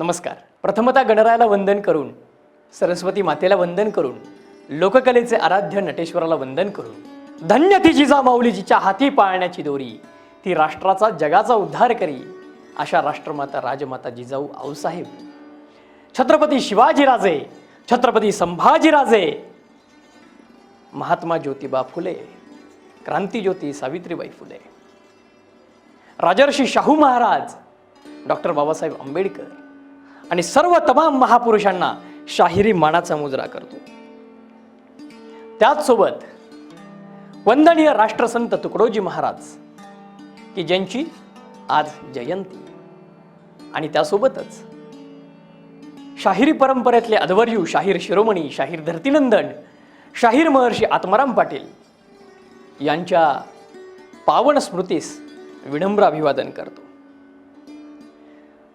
नमस्कार. प्रथमतः गणरायाला वंदन करून, सरस्वती मातेला वंदन करून, लोककलेचे आराध्य नटेश्वराला वंदन करून, धन्य ती जिजामाऊली जिच्या हाती पाळण्याची दोरी, ती राष्ट्राचा जगाचा उद्धार करी, अशा राष्ट्रमाता राजमाता जिजाऊ आऊसाहेब, छत्रपती शिवाजीराजे, छत्रपती संभाजीराजे, महात्मा ज्योतिबा फुले, क्रांतिज्योती सावित्रीबाई फुले, राजर्षी शाहू महाराज, डॉक्टर बाबासाहेब आंबेडकर आणि सर्व तमाम महापुरुषांना शाहिरी मानाचा मुजरा करतो. त्याचसोबत वंदनीय राष्ट्रसंत तुकडोजी महाराज की ज्यांची आज जयंती, आणि त्यासोबतच शाहिरी परंपरेतले अध्वर्यू शाहीर शिरोमणी, शाहीर धरतीनंदन, शाहीर महर्षी आत्माराम पाटील यांच्या पावन स्मृतीस विनम्र अभिवादन करतो.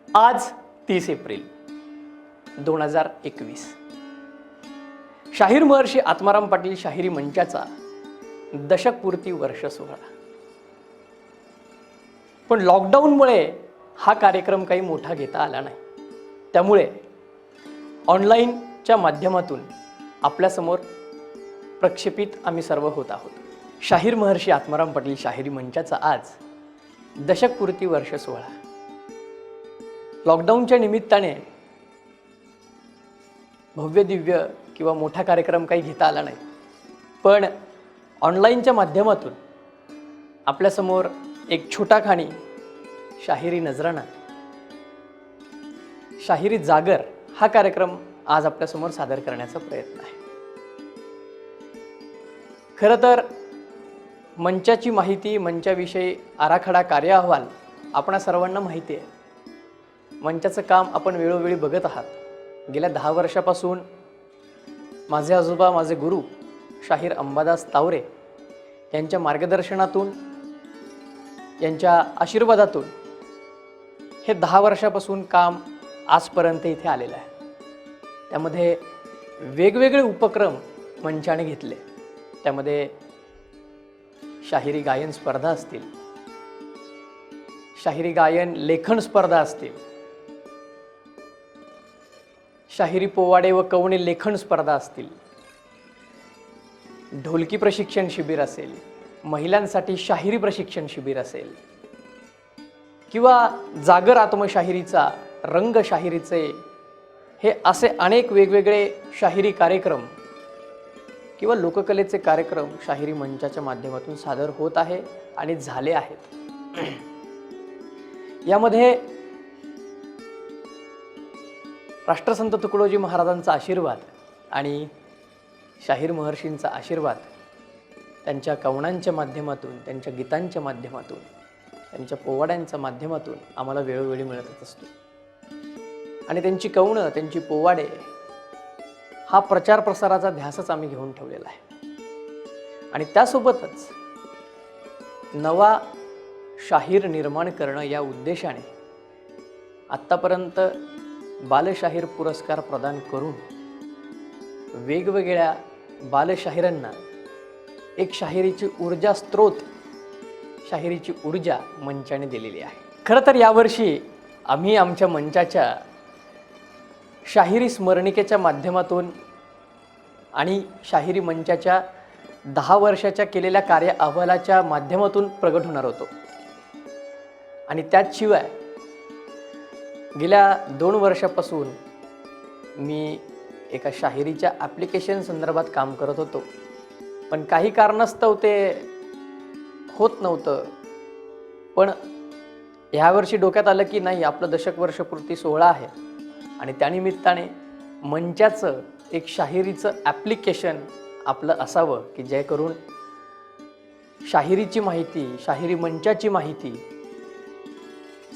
आज 30 एप्रिल 2021 शाहीर महर्षी आत्माराम पाटील शाहिरी मंचाचा दशकपूर्ती वर्ष सोहळा. पण लॉकडाऊनमुळे हा कार्यक्रम काही मोठा घेता आला नाही. त्यामुळे ऑनलाईनच्या माध्यमातून आपल्यासमोर प्रक्षेपित आम्ही सर्व होत आहोत. शाहीर महर्षी आत्माराम पाटील शाहिरी मंचाचा आज दशकपूर्ती वर्ष सोहळा. लॉकडाऊनच्या निमित्ताने भव्य दिव्य किंवा मोठा कार्यक्रम काही घेता आला नाही, पण ऑनलाईनच्या माध्यमातून आपल्यासमोर एक छोटाखानी शाहिरी नजराणा, शाहिरी जागर हा कार्यक्रम आज आपल्यासमोर सादर करण्याचा प्रयत्न आहे. खरं तर मंचाची माहिती, मंचाविषयी आराखडा, कार्य अहवाल आपणा सर्वांना माहिती आहे. मंचाचं काम आपण वेळोवेळी बघत आहात. गेल्या 10 वर्षापासून माझे आजोबा, माझे गुरु शाहीर अंबादास तावरे यांच्या मार्गदर्शनातून, यांच्या आशीर्वादातून हे 10 वर्षापासून काम आजपर्यंत इथे आलेलं आहे. त्यामध्ये वेगवेगळे उपक्रम मंचाने घेतले. त्यामध्ये शाहिरी गायन स्पर्धा असतील, शाहिरी गायन लेखन स्पर्धा असतील, शाहिरी पोवाडे व कवणे लेखन स्पर्धा असतील, ढोलकी प्रशिक्षण शिबिर असेल, महिलांसाठी शाहिरी प्रशिक्षण शिबिर असेल, किंवा जागर आत्मशाहिरीचा, रंग शाहिरीचे, हे असे अनेक वेगवेगळे शाहिरी कार्यक्रम किंवा लोककलेचे कार्यक्रम शाहिरी मंचाच्या माध्यमातून सादर होत आहे आणि झाले आहेत. यामध्ये राष्ट्रसंत तुकडोजी महाराजांचा आशीर्वाद आणि शाहीर महर्षींचा आशीर्वाद त्यांच्या कवनांच्या माध्यमातून, त्यांच्या गीतांच्या माध्यमातून, त्यांच्या पोवाड्यांच्या माध्यमातून आम्हाला वेळोवेळी मिळतच असतो. आणि त्यांची कवनं, त्यांची पोवाडे हा प्रचार प्रसाराचा ध्यासच आम्ही घेऊन ठेवलेला आहे. आणि त्यासोबतच नवा शाहीर निर्माण करणं या उद्देशाने आत्तापर्यंत बालशाहीर पुरस्कार प्रदान करून वेगवेगळ्या बालशाहिरांना एक शाहिरीची ऊर्जा स्रोत, शाहिरीची ऊर्जा मंचाने दिलेली आहे. खरं तर यावर्षी आम्ही आमच्या मंचाच्या शाहिरी स्मरणिकेच्या माध्यमातून आणि शाहिरी मंचाच्या 10 वर्षाच्या केलेल्या कार्य अहवालाच्या माध्यमातून प्रगट होणार होतो. आणि त्याचशिवाय गेल्या 2 वर्षापासून मी एका शाहिरीच्या ॲप्लिकेशन संदर्भात काम करत होतो, पण काही कारणास्तव ते होत नव्हतं. पण ह्यावर्षी डोक्यात आलं की नाही, आपलं दशकवर्षपूर्ती सोहळा आहे आणि त्यानिमित्ताने मंचाचं एक शाहिरीचं ॲप्लिकेशन आपलं असावं की जेणेकरून शाहिरीची माहिती, शाहिरी मंचाची माहिती,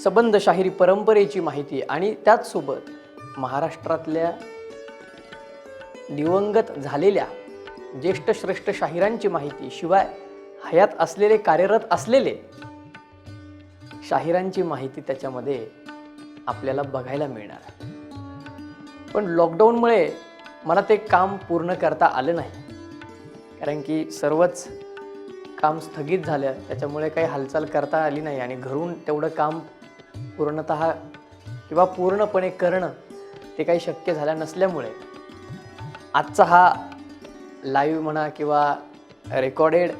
सबंध शाहिरी परंपरेची माहिती आणि त्याचसोबत महाराष्ट्रातल्या दिवंगत झालेल्या ज्येष्ठ श्रेष्ठ शाहिरांची माहिती, शिवाय हयात असलेले, कार्यरत असलेले शाहिरांची माहिती त्याच्यामध्ये आपल्याला बघायला मिळणार. पण लॉकडाऊनमुळे मला ते काम पूर्ण करता आलं नाही, कारण की सर्वच काम स्थगित झालं. त्याच्यामुळे काही हालचाल करता आली नाही आणि घरून तेवढं काम पूर्णतः किंवा पूर्णपणे करणं ते काही शक्य झालं नसल्यामुळे आजचा हा लाईव्ह म्हणा किंवा रेकॉर्डेड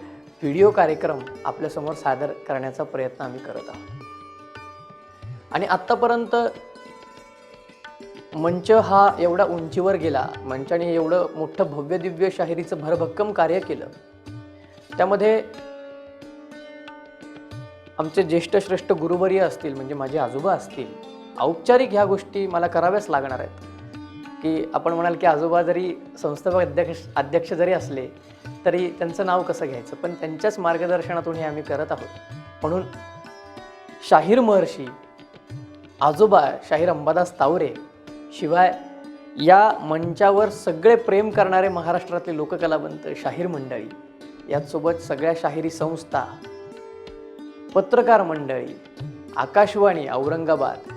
व्हिडिओ कार्यक्रम आपल्यासमोर सादर करण्याचा प्रयत्न आम्ही करत आहोत. आणि आत्तापर्यंत मंच हा एवढा उंचीवर गेला, मंचाने एवढं मोठं भव्य दिव्य शाहिरीचं भरभक्कम कार्य केलं. त्यामध्ये आमचे ज्येष्ठ श्रेष्ठ गुरुवर्य असतील, म्हणजे माझे आजोबा असतील, औपचारिक ह्या गोष्टी मला कराव्याच लागणार आहेत. की आपण म्हणाल की आजोबा जरी संस्थापक अध्यक्ष जरी असले तरी त्यांचं नाव कसं घ्यायचं, पण त्यांच्याच मार्गदर्शनातून हे आम्ही करत आहोत. म्हणून शाहीर महर्षी आजोबा शाहीर अंबादास तावरे, शिवाय या मंचावर सगळे प्रेम करणारे महाराष्ट्रातले लोककलावंत, शाहीर मंडळी, याचसोबत सगळ्या शाहिरी संस्था, पत्रकार मंडळी, Akashvani Aurangabad,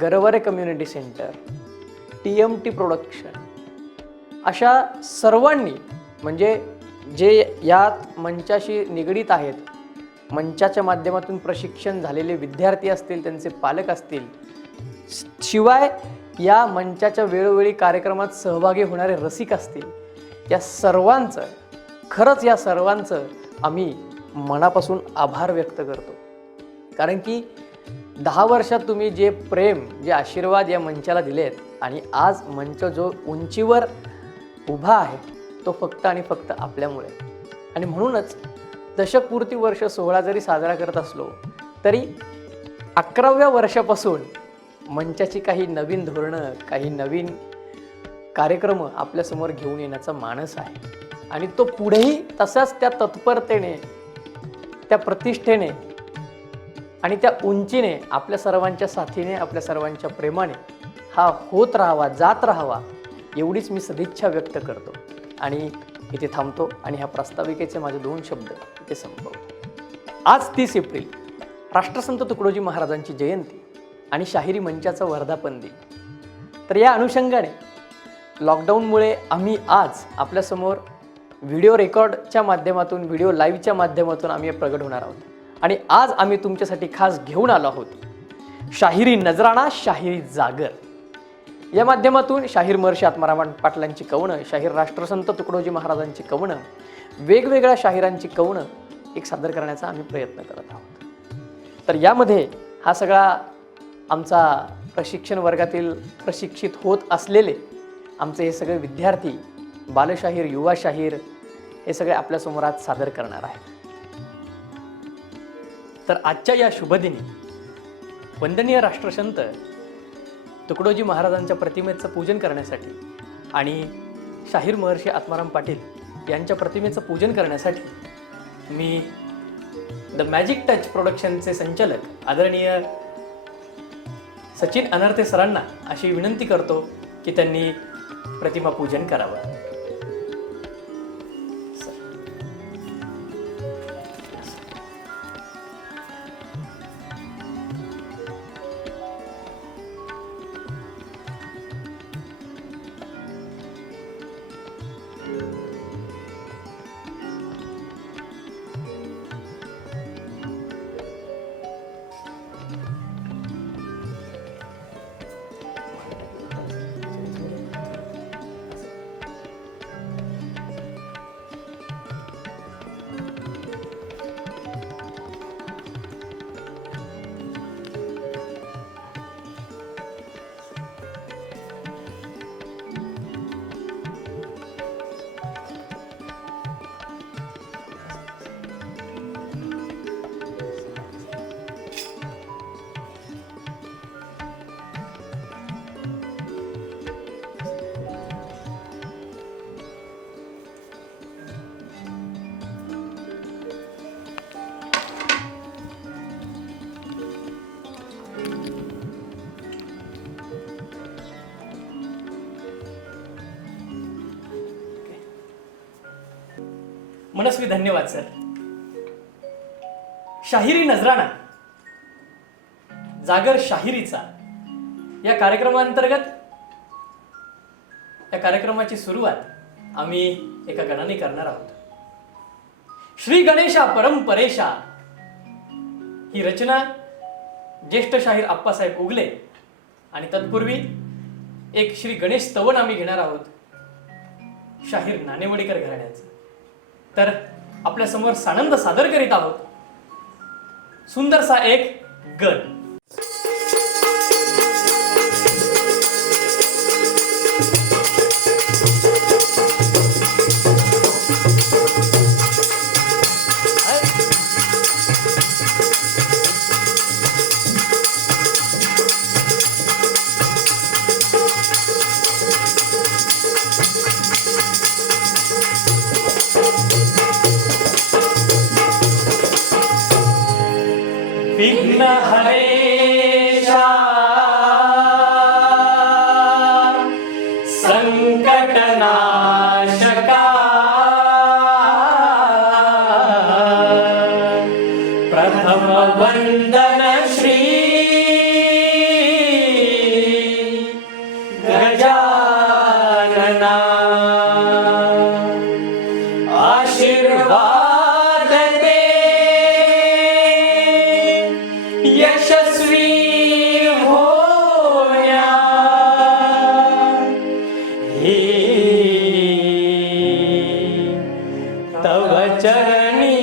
Garware community centre, TMT production, अशा सर्वांनी, म्हणजे जे यात मंचाशी निगडीत आहेत, मंचाच्या माध्यमातून प्रशिक्षण झालेले विद्यार्थी असतील, त्यांचे पालक असतील, शिवाय या मंचाच्या वेळोवेळी कार्यक्रमात सहभागी होणारे रसिक असतील, या सर्वांचं, खरंच या सर्वांचं आम्ही मनापासून आभार व्यक्त करतो. कारण की 10 वर्षात तुम्ही जे प्रेम, जे आशीर्वाद या मंचाला दिलेत आणि आज मंच जो उंचीवर उभा आहे तो फक्त आणि फक्त आपल्यामुळे. आणि म्हणूनच दशकपूर्ती वर्ष सोहळा जरी साजरा करत असलो तरी 11व्या वर्षापासून मंचाची काही नवीन धोरणं, काही नवीन कार्यक्रम आपल्यासमोर घेऊन येण्याचा मानस आहे. आणि तो पुढेही तसाच त्या तत्परतेने, त्या प्रतिष्ठेने आणि त्या उंचीने, आपल्या सर्वांच्या साथीने, आपल्या सर्वांच्या प्रेमाने हा होत राहावा, जात राहावा, एवढीच मी सदिच्छा व्यक्त करतो. आणि इथे थांबतो आणि ह्या प्रास्ताविकेचे माझे 2 शब्द इथे संपवतो. आज 30 एप्रिल राष्ट्रसंत तुकडोजी महाराजांची जयंती आणि शाहिरी मंचाचा वर्धापन दिन. तर या अनुषंगाने लॉकडाऊनमुळे आम्ही आज आपल्यासमोर व्हिडिओ रेकॉर्डच्या माध्यमातून, व्हिडिओ लाईव्हच्या माध्यमातून आम्ही प्रगट होणार आहोत. आणि आज आम्ही तुमच्यासाठी खास घेऊन आलो आहोत शाहिरी नजराणा, शाहिरी जागर. या माध्यमातून शाहीर महर्षी आत्माराम पाटलांची कवनं, शाहीर राष्ट्रसंत तुकडोजी महाराजांची कवनं, वेगवेगळ्या शाहिरांची कवनं एक सादर करण्याचा आम्ही प्रयत्न करत आहोत. तर यामध्ये हा सगळा आमचा प्रशिक्षण वर्गातील प्रशिक्षित होत असलेले आमचे हे सगळे विद्यार्थी, बालशाहीर, युवा शाहीर, हे सगळे आपल्यासमोर आज सादर करणार आहेत. तर आजच्या या शुभदिनी वंदनीय राष्ट्रसंत तुकडोजी महाराजांच्या प्रतिमेचं पूजन करण्यासाठी आणि शाहीर महर्षी आत्माराम पाटील यांच्या प्रतिमेचं पूजन करण्यासाठी मी द मॅजिक टच प्रोडक्शनचे संचालक आदरणीय सचिन अनर्थे सरांना अशी विनंती करतो की त्यांनी प्रतिमा पूजन करावं. मनस्वी धन्यवाद सर. शाहिरी नजराणा, जागर शाहिरीचा या कार्यक्रमांतर्गत या कार्यक्रमाची सुरुवात आम्ही एका गणाने करणार आहोत. श्री गणेशा परंपरेशा ही रचना ज्येष्ठ शाहीर आप्पासाहेब उगले आणि तत्पूर्वी एक श्री गणेश स्तवन आम्ही घेणार आहोत शाहीर नानेवडेकर घराण्याचं. तर आपल्या समोर सानंद सादर करीत आहोत सुंदरसा एक गण. विघ्न हरेशा संकट नाशका प्रथम वंदन श्री गजानना आशीर्वाद दे यशस्वी होया हे तव चरणी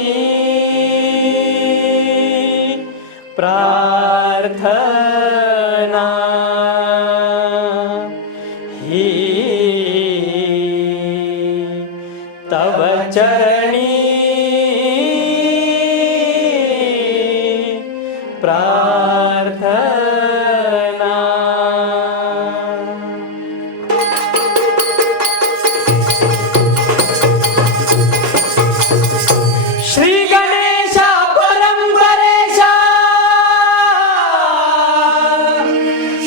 प्रार्थना हे तव चरणी प्रार्थना. श्री गणेशा परंपरेशा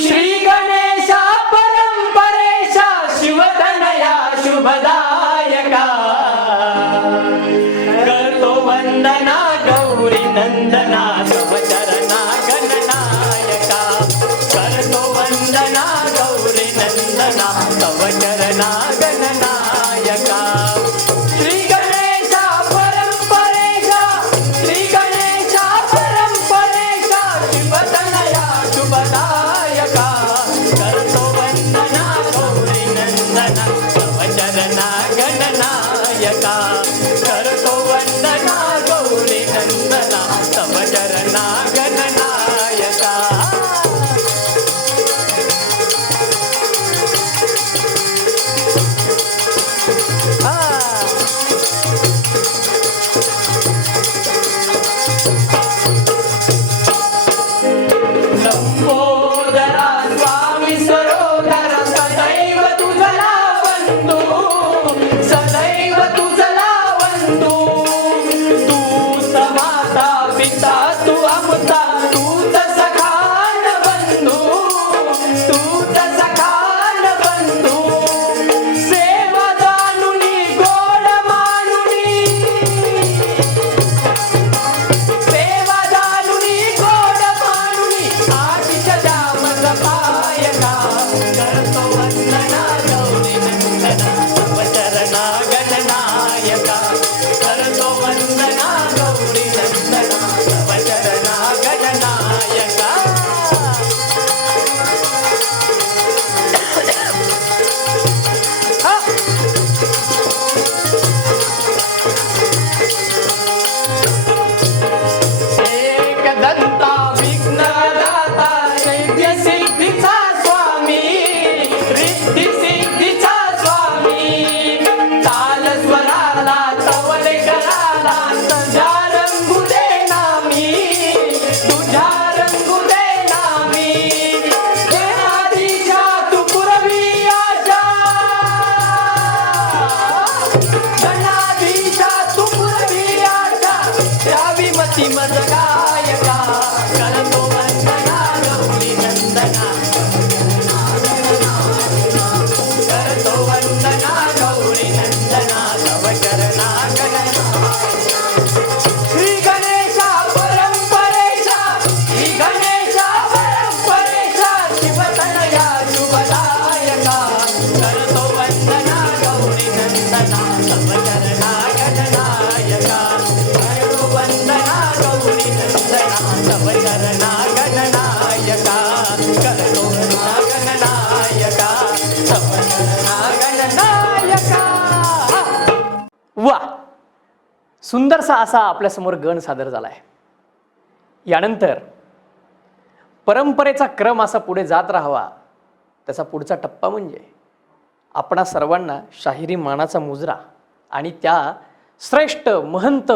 श्री गणेशा परंपरेशा शिवतनया शुभदायका करतो वंदना गौरी नंदना तव चरणा गणनायका. सुंदरसा असा आपल्यासमोर गण सादर झाला आहे. यानंतर परंपरेचा क्रम असा पुढे जात राहावा, त्याचा पुढचा टप्पा म्हणजे आपणा सर्वांना शाहिरी मानाचा मुजरा आणि त्या श्रेष्ठ महंत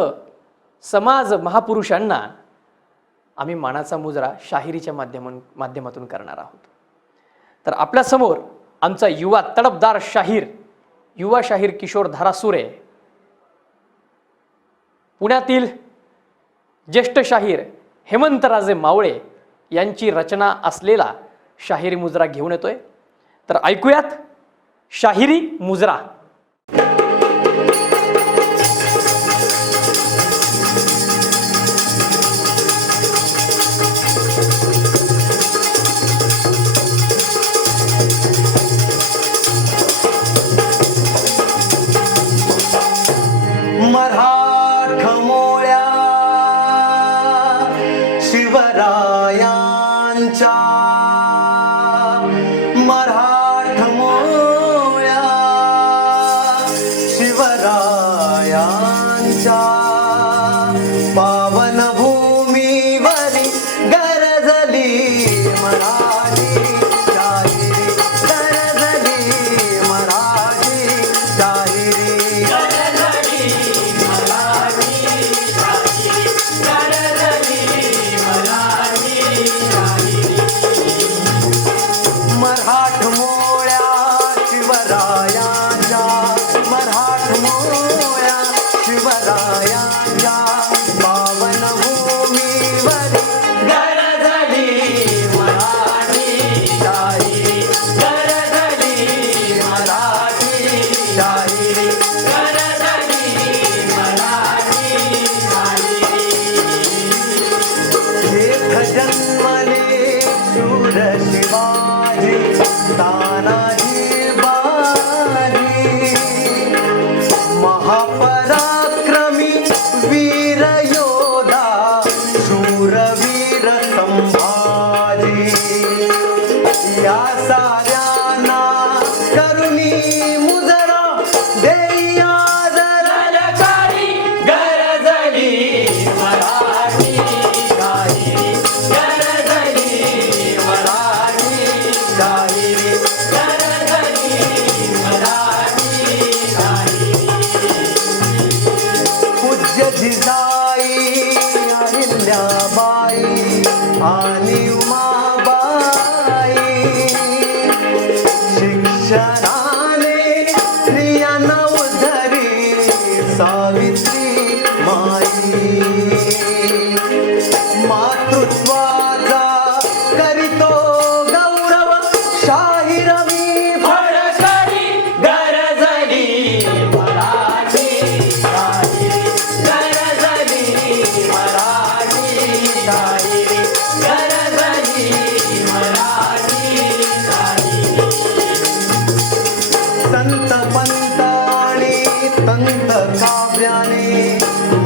समाज महापुरुषांना आम्ही मानाचा मुजरा शाहिरीच्या माध्यमातून करणार आहोत. तर आपल्यासमोर आमचा युवा तडफदार शाहीर, युवा शाहीर किशोर धारासुरे, पुण्यातील ज्येष्ठ शाहीर हेमंतराजे मावळे यांची रचना असलेला शाहिरी मुजरा घेऊन येतोय. तर ऐकूयात शाहिरी मुजरा. मराठमोळ्या शिवरायांच्या, मराठमोळ्या शिवरायांच्या पावन भूमीवरी गरजली मराठी शाहिरी, गरजली मराठी शाहिरी. मराठमोळ्या शिवरायांच्या, मराठमोळ्या शिवरायांच्या पावन भूमीवरी गरजली मराठी शाहिरी, गरजली मराठी शाहिरी, गरजली मराठी शाहिरी. एक जन्मले शूर शिवाजी तानाजी बाजी, महापराक्रमी वीर योधा शूरवीर संभाजी. या साऱ्यांना करुणी मुजरा देया दरकारी, गरजली मराठी शाहिरी, गरजली मराठी शाहिरी, गरजली मराठी शाहिरी. पूज्य जिजाई अहिल्याबाई आणि उमाबाई, शिक्षणाने स्त्रियांना उद्धरी सावित्री माई. मातृत्वाचा करीतो गौरव शाहीर मी फडकरी, गरजली मराठी शाहिरी, गरजली मराठी शाहिरी, गरजली मराठी शाहिरी. संत पंत आणि तंत काव्याने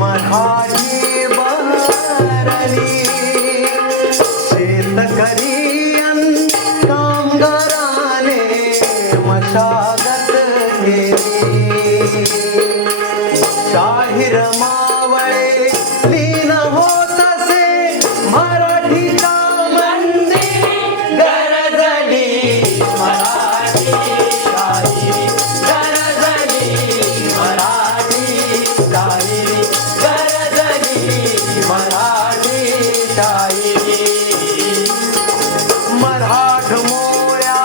मराठी बहरली, शेतकरी अन् कामगाराने मशागत केली. शाहीर मावळे लीन होत असे मराठीच्या मंदिरी, गरजली मराठी शाहिरी, गरजली मराठी शाहिरी, गरजली मराठी शाहिरी. मराठमोळ्या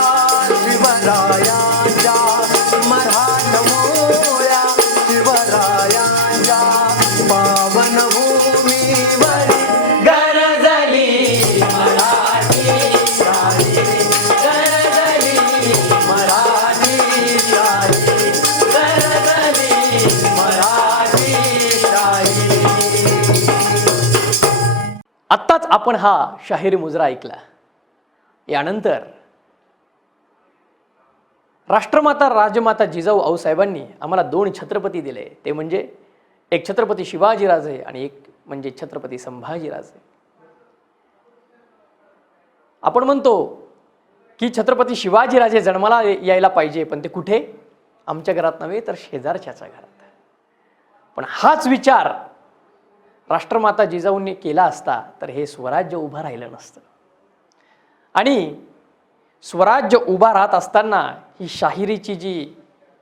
शिवरायांच्या, मराठमोळ्या शिवरायांच्या पावन भूमीवरी गरजली मराठी शाहिरी, गरजली मराठी शाहिरी, गरजली मराठी शाहिरी. आत्ताच आपण हा शाहिरी मुजरा ऐकला. यानंतर राष्ट्रमाता राजमाता जिजाऊ आऊसाहेबांनी आम्हाला 2 छत्रपती दिले. ते म्हणजे एक छत्रपती शिवाजीराजे आणि एक म्हणजे छत्रपती संभाजीराजे. आपण म्हणतो की छत्रपती शिवाजीराजे जन्माला यायला पाहिजे, पण ते कुठे? आमच्या घरात नव्हे तर शेजारच्याच्या घरात. पण हाच विचार राष्ट्रमाता जिजाऊंनी केला असता तर हे स्वराज्य उभं राहिलं नसतं. आणि स्वराज्य उभा राहत असताना ही शाहिरीची जी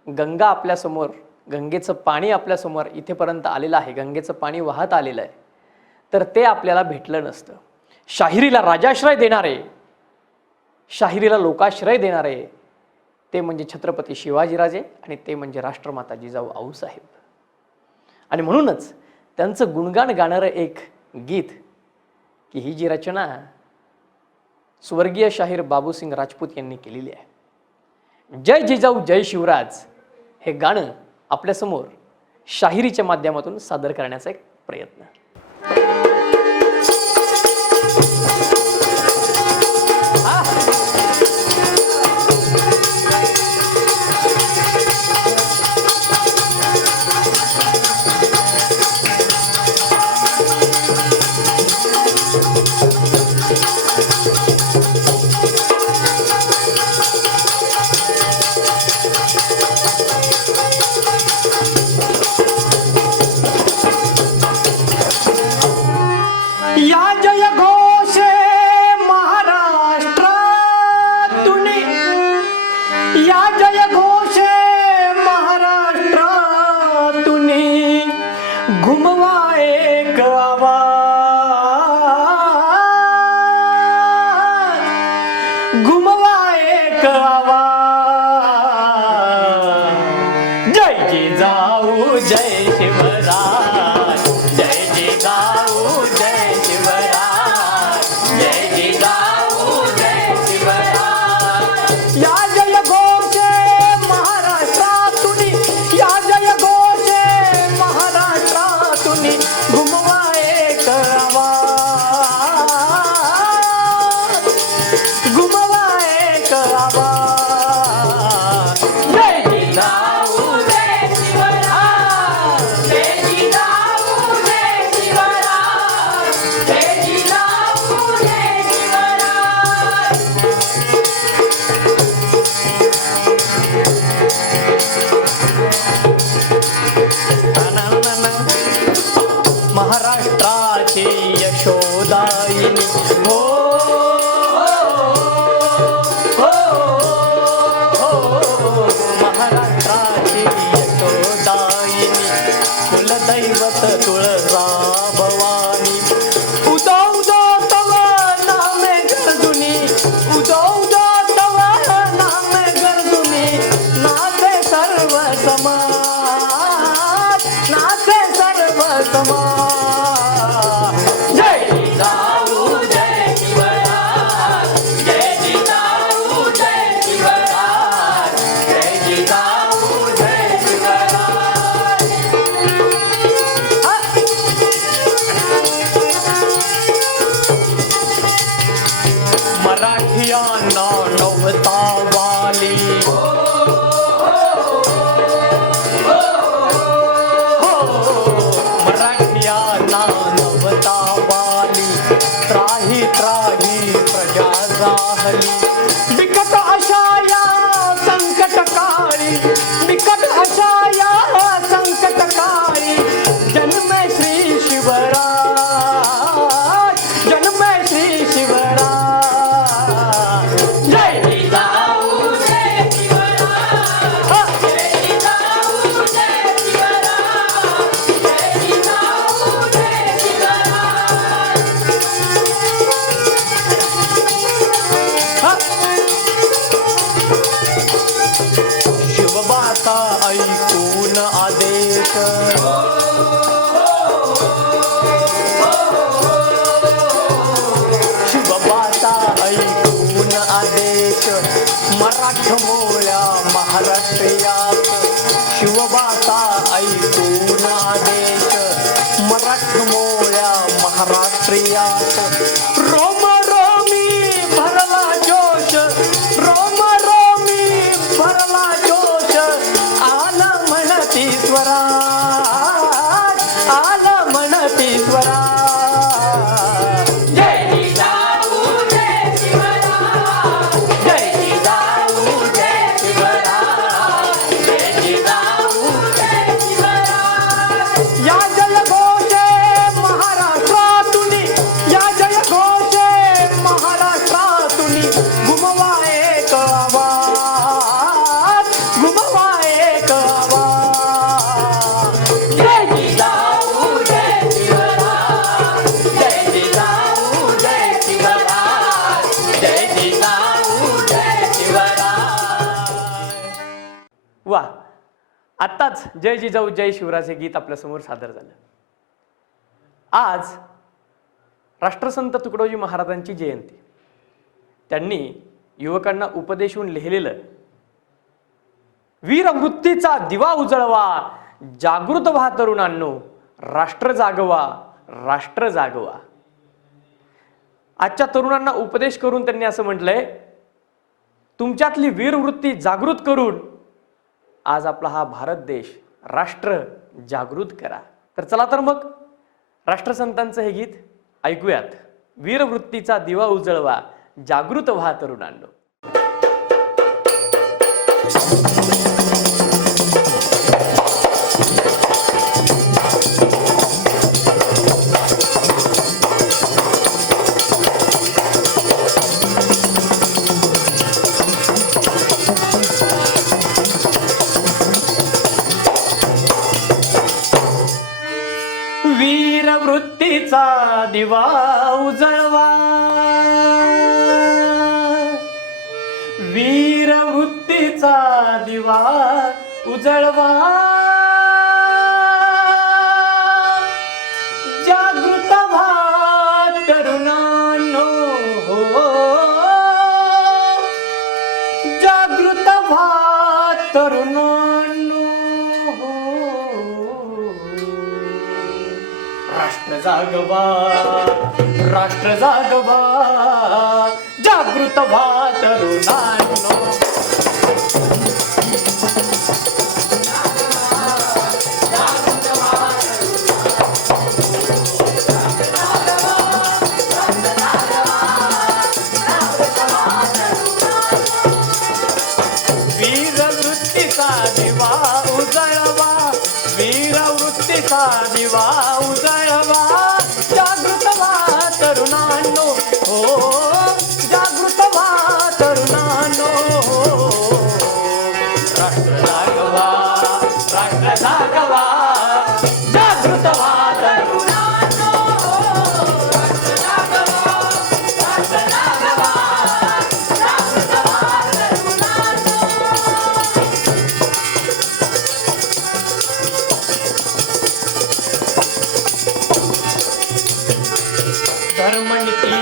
गंगा आपल्यासमोर, गंगेचं पाणी आपल्यासमोर इथेपर्यंत आलेलं आहे, गंगेचं पाणी वाहत आलेलं आहे, तर ते आपल्याला भेटलं नसतं. शाहिरीला राजाश्रय देणारे, शाहिरीला लोकाश्रय देणारे ते म्हणजे छत्रपती शिवाजीराजे आणि ते म्हणजे राष्ट्रमाता जिजाऊ आऊसाहेब. आणि म्हणूनच त्यांचं गुणगान गाणारं एक गीत की ही जी रचना स्वर्गीय शाहीर बाबूसिंग राजपूत यांनी केलेली आहे, जय जिजाऊ जय शिवराज, हे गाणं आपल्यासमोर शाहिरीच्या माध्यमातून सादर करण्याचा एक प्रयत्न. या जय घोषे महाराष्ट्रातून, या जय घोषे महाराष्ट्रातून, घुमवा एक आवाज, घुमवा एक आवाज, जय जिजाऊ जय शिवराज, जय जिजाऊ जय शिवराज, जय जिजाऊ जय शिवराज. या जय घोषे महाराष्ट्रातून, या जय घोषे महाराष्ट्रातून, घुमवा एक आवाज, घुमवा एक आवाज, जय जिजाऊ जय शिवराज, जय जिजाऊ जय शिवराज, जय जिजाऊ जय शिवराज. महाराष्ट्राची यशोदायिनी हो, हो, हो, महाराष्ट्राची यशोदायिनी, कुलदैवत तुळजा भवानी, उदो उदो तव नामे गर्जुनी, उदो उदो तव नामे गर्जुनी, नाचे सर्व समाज, नाचे सर्व समाज, जय जिजाऊ जय शिवराज, जय जिजाऊ जय शिवराज, जय जिजाऊ जय शिवराज. मराठियांना नवता वाली, मराठियांना नवता वाली, त्राही त्राही प्रजा जाहली, बिकट अशा या संकट काळी, बिकट अशा या संकट काळी, जन्मे श्री शिवराज, जन्मे श्री शिवराज, जय जिजाऊ जय शिवराज, जय जिजाऊ जय शिवराज, जय जिजाऊ जय शिवराज. शिवबाचा ऐकून आदेश, शिवबाचा ऐकून आदेश, मराठमोळ्या महाराष्ट्रीयात, शिवबाचा ऐकून आदेश, मराठमोळ्या महाराष्ट्रीयात, रोम रोमी भरला जोश, रोम रोमी भरला जोश, आला म्हणती स्वराज, आला म्हणती स्वराज, जय जिजाऊ जय शिवराज, जय जिजाऊ जय शिवराज, जय जिजाऊ जय शिवराज. वा, आत्ताच जय जिजाऊ जय शिवराज हे गीत आपल्यासमोर सादर झालं. आज राष्ट्रसंत तुकडोजी महाराजांची जयंती. त्यांनी युवकांना उपदेशून लिहिलेलं वीरवृत्तीचा दिवा उजळवा, जागृत व्हा तरुणांनो, राष्ट्र जागवा, राष्ट्र जागवा. आजच्या तरुणांना उपदेश करून त्यांनी असं म्हटलंय, तुमच्यातली वीरवृत्ती जागृत करून आज आपला हा भारत देश राष्ट्र जागृत करा. तर चला तर मग राष्ट्रसंतांचं हे गीत ऐकूयात. वीरवृत्तीचा दिवा उजळवा, जागृत व्हा तरुणांनो. वीरवृत्तीचा दिवा उजळवा, वीरवृत्तीचा दिवा उजळवा, जागृत व्हा तरुणांनो, जागृत व्हा तरुणांनो. राष्ट्र जागवा, राष्ट्र जागवा, जागृत व्हा तरुणांनो. वीरवृत्तीचा दिवा उजळवा, वीरवृत्तीचा दिवा उजळवा, जागृत व्हा तरुणांनो, हो जागृत व्हा तरुणांनो. राष्ट्र जागवा, राष्ट्र जागवा, जागृत व्हा तरुणांनो, राष्ट्र जागवा, राष्ट्र जागवा, जागृत व्हा तरुणांनो. धर्मनीती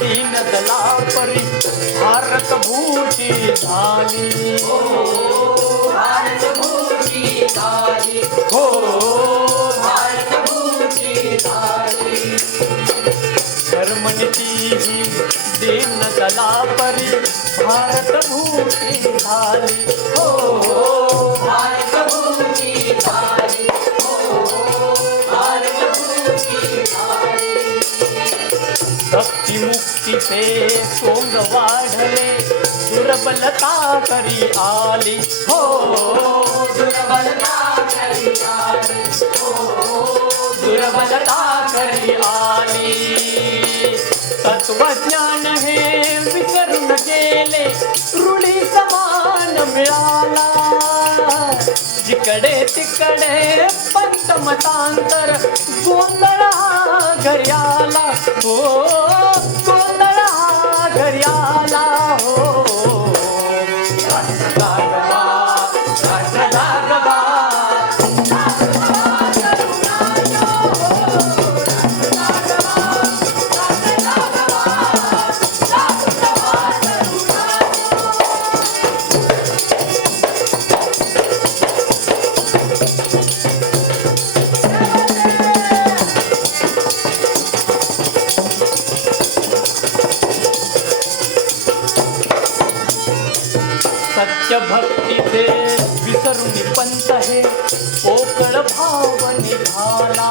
तीन दला परी भारत भूषी झाली, भारत भूषी झाली, हो भारत भूषी झाली. धर्मनीती तीन दला परी भारत भूषी झाली, हो भारत भूषी झाली, हो भारत भूषी झाली. भक्ती मुक्तीचे सोंग वाढले, दुर्बलता करी आली, हो दुर्बलता करी आली, हो दुर्बलता करी आली. तत्वज्ञान हे विसरून गेले, रूढी समान मिळाला, जिकडे तिकडे पंचमतांतर गोंधळ घरी आला, हो गोंधळ घरी आला, हो राष्ट्र जागवा, राष्ट्र जागवा, सत्य भक्तीचे विसरून पंत हे पोकळ भाव निघाला,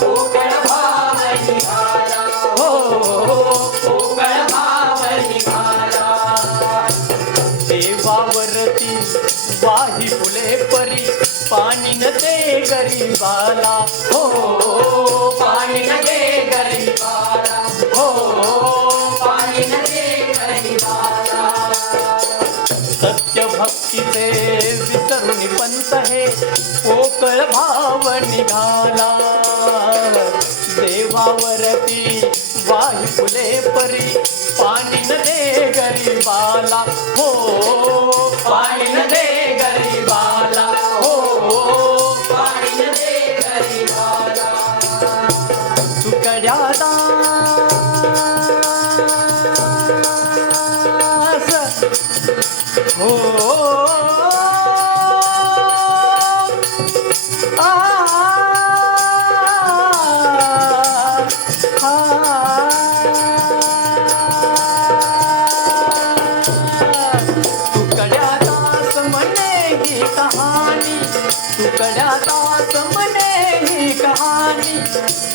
पोकळ भाव निघाला, हो पोकळ भाव निघाला. देवावरती वाही फुले परी, पाणी न दे गरीबाला, हो पाणी न दे गरीबाला, हो पाणी न दे गरीबाला. सत्य भक्तीचे विसरून पंत हे पोकळ भाव निघाला, देवावरती वाही फुले परी पाणी न दे गरीबाला हो पाणी न दे गरीबाला हो पाणी न दे गरीबाला तुकड्या दास हो तुकड्या दास म्हणे ही कहाणी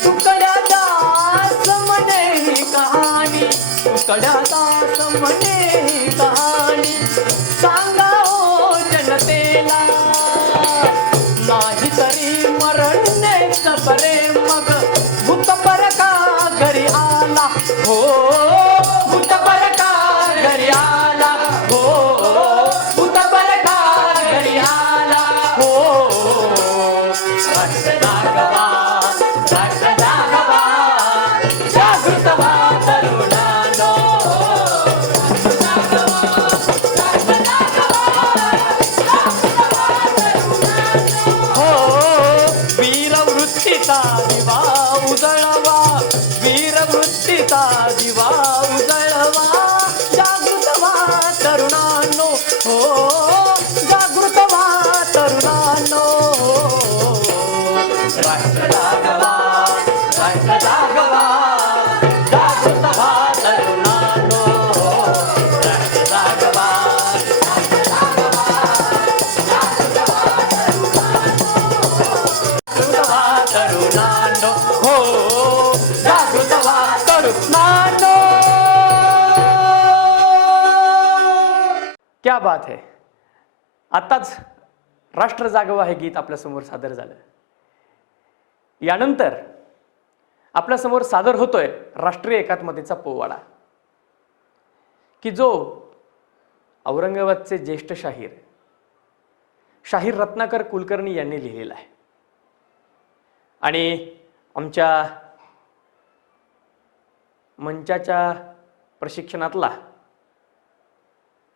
तुकड्या दास म्हणे ही कहाणी तुकड्या दास म्हणे ही कहाणी सांगा ओ जनतेला नाही तरी मरणेच बरे मग भूत परका घरी आला हो भूत परका घरी आला हो भूत परका घरी आला हो राष्ट्र जागवा जागृत व्हा तरुणांनो हो वीरवृत्तीचा दिवा उजळवा वीरवृत्तीचा दिवा उजळवा जागृत व्हा तरुणांनो हो जागृत व्हा तरुणांनो राष्ट्र जागवा जागृत व्हा तरुणांनो राष्ट्र जागवा तरुणांनो हो जागृत व्हा तरुणांनो क्या बात है. आताच राष्ट्र जागवा हे गीत आपल्यासमोर सादर झालं. यानंतर आपल्यासमोर सादर होतोय राष्ट्रीय एकात्मतेचा पोवाडा, की जो औरंगाबादचे ज्येष्ठ शाहीर रत्नाकर कुलकर्णी यांनी लिहिलेला आहे. आणि आमच्या मंचाच्या प्रशिक्षणातला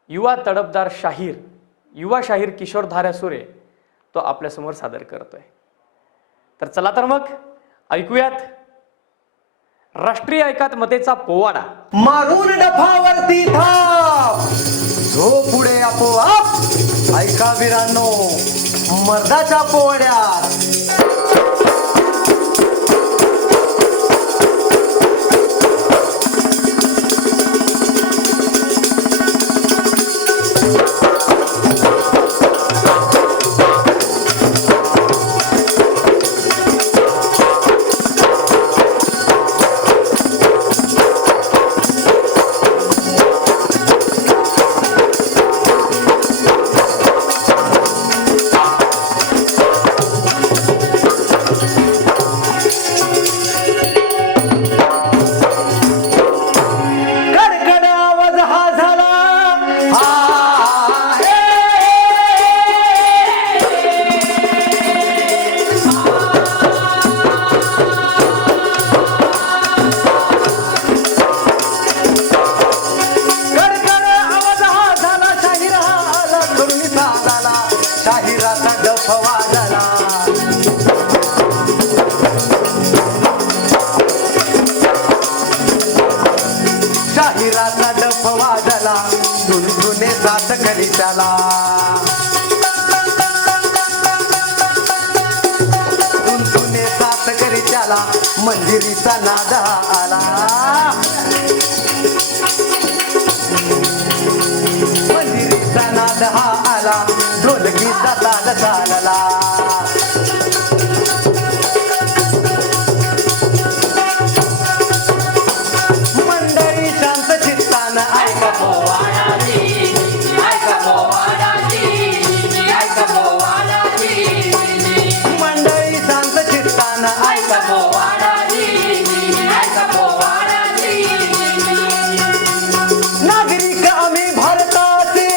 युवा तडफदार युवा शाहीर किशोर धाऱ्यासुरे तो आपल्यासमोर सादर करतोय. तर चला तर मग ऐकूयात राष्ट्रीय एकात्मतेचा पोवाडा. मारून डफावरती थाप जो पुढे आपोआप ऐका वीरांनो मर्दाच्या पोवड्यात शाहिराचा डफ वाजला धुनधुने साथ कलिताला धुनधुने साथ कलिताला मंजिरीचा नाद आला मंजिरीचा नाद हा आला ढोलकीचा ताल चालला नागरिक आम्ही भारताचे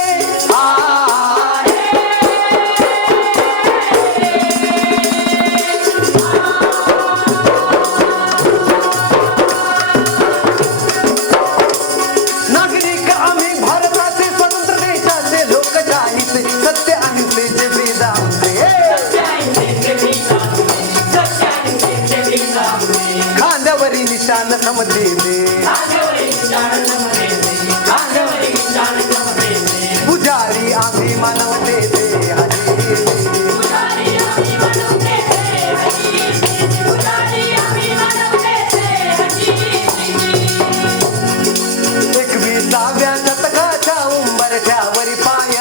चमते दे पुजारी आम्ही मानवते दे एकविसाव्या शतकाच्या उंबरठ्यावरी पाय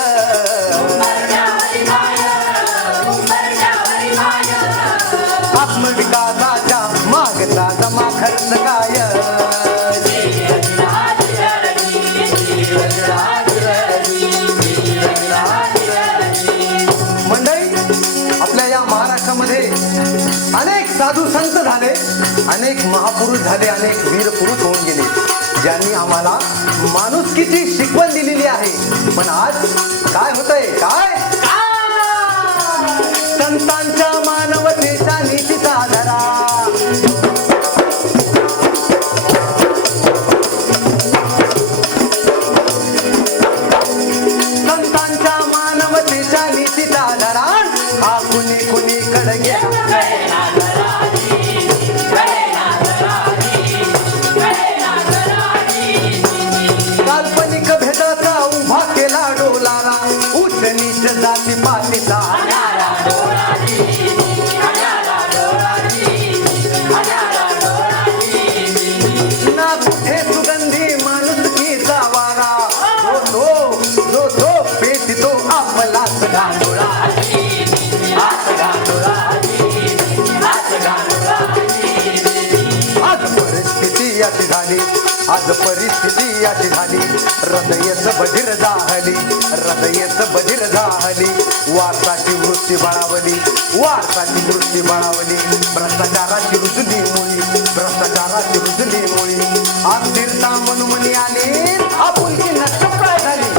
आत्मविकासाच्या मागचा जमा खर्च काय मंडळी आपल्या या महाराष्ट्रामध्ये अनेक साधू संत झाले अनेक महापुरुष झाले अनेक वीर पुरुष होऊन गेले ज्यांनी आम्हाला माणुसकीची शिकवण दिलेली आहे पण आज काय होतंय काय संतांच्या मानवतेच्या नीतीचा आधारा संतांच्या मानवतेच्या नीतीचा आधारा हा कुणी कुणी कडे गेला काल्पनिक भेदाचा उभा केला डोलारा उच्च नीच जाती पातीचा ना कुठे सुगंधी माणुसकीचा वारा जो तो पेटितो आपलाच गांडोळा आज परिस्थिती अशी झाली हृदयच बधीर जाहली वारसाची वृत्ती बळावली भ्रष्टाचाराची रुजली मुळी अस्थिरता मनमनी आली आपुलकी नष्टप्राय झाली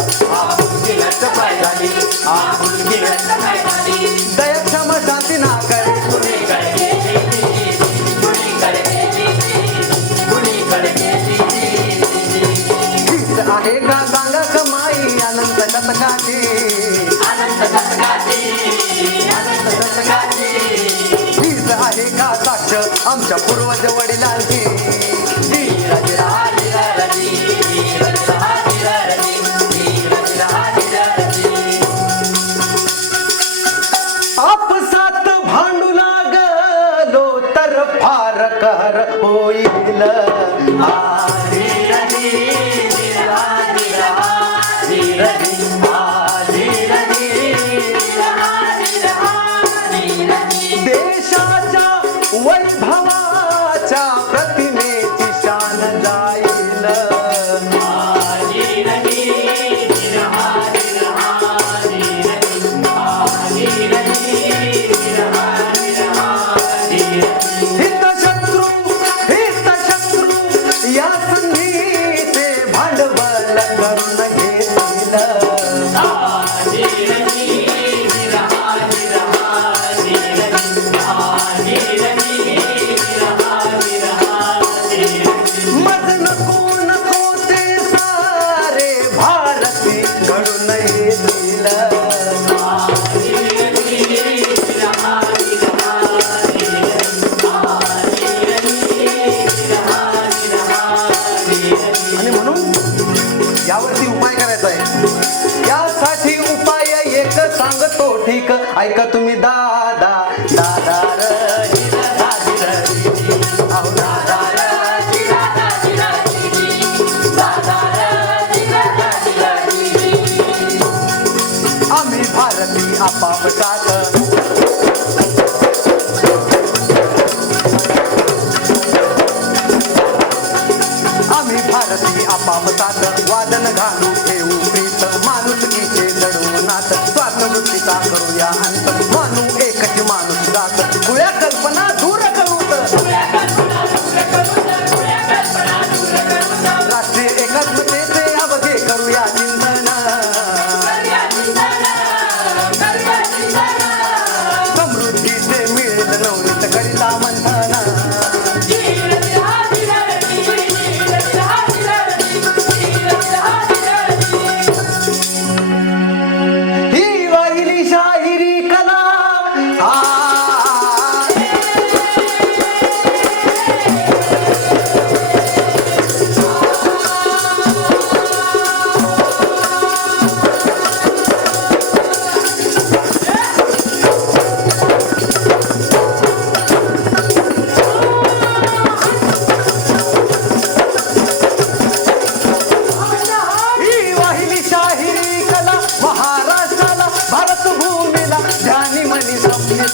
दयक्षम शांती ना करे आहे का सांगा कमाई अनंत शतकाची हीच आहे का साक्ष आमच्या पूर्वज वडिलांची आपसात भांडू लागलो तर फार कहर होईल देशाच्या वैभवाच्या प्रतिमेची शान जाईल हितशत्रू या संधीचे भांडवल करून घेतील मज नको ते सारे भारती घडून येतील आणि म्हणून यावरती उपाय करायचा आहे यासाठी उपाय एक सांगतो ठीक ऐका तुम्ही दादा दादा आम्ही भारती आपापसात वादन घालू ठेवू प्रीत माणुसकीचे लढू नाथ स्वार्थवृत्तीचा करूया अंत मानू एकच माणूस जात खुळ्या कल्पना दूर करूत राष्ट्रीय एकात्मतेचे अवघे करूया चिंतन समृद्धीचे मिळेल नवनीत करिता मंथन ही वाहिली शाहिरी कला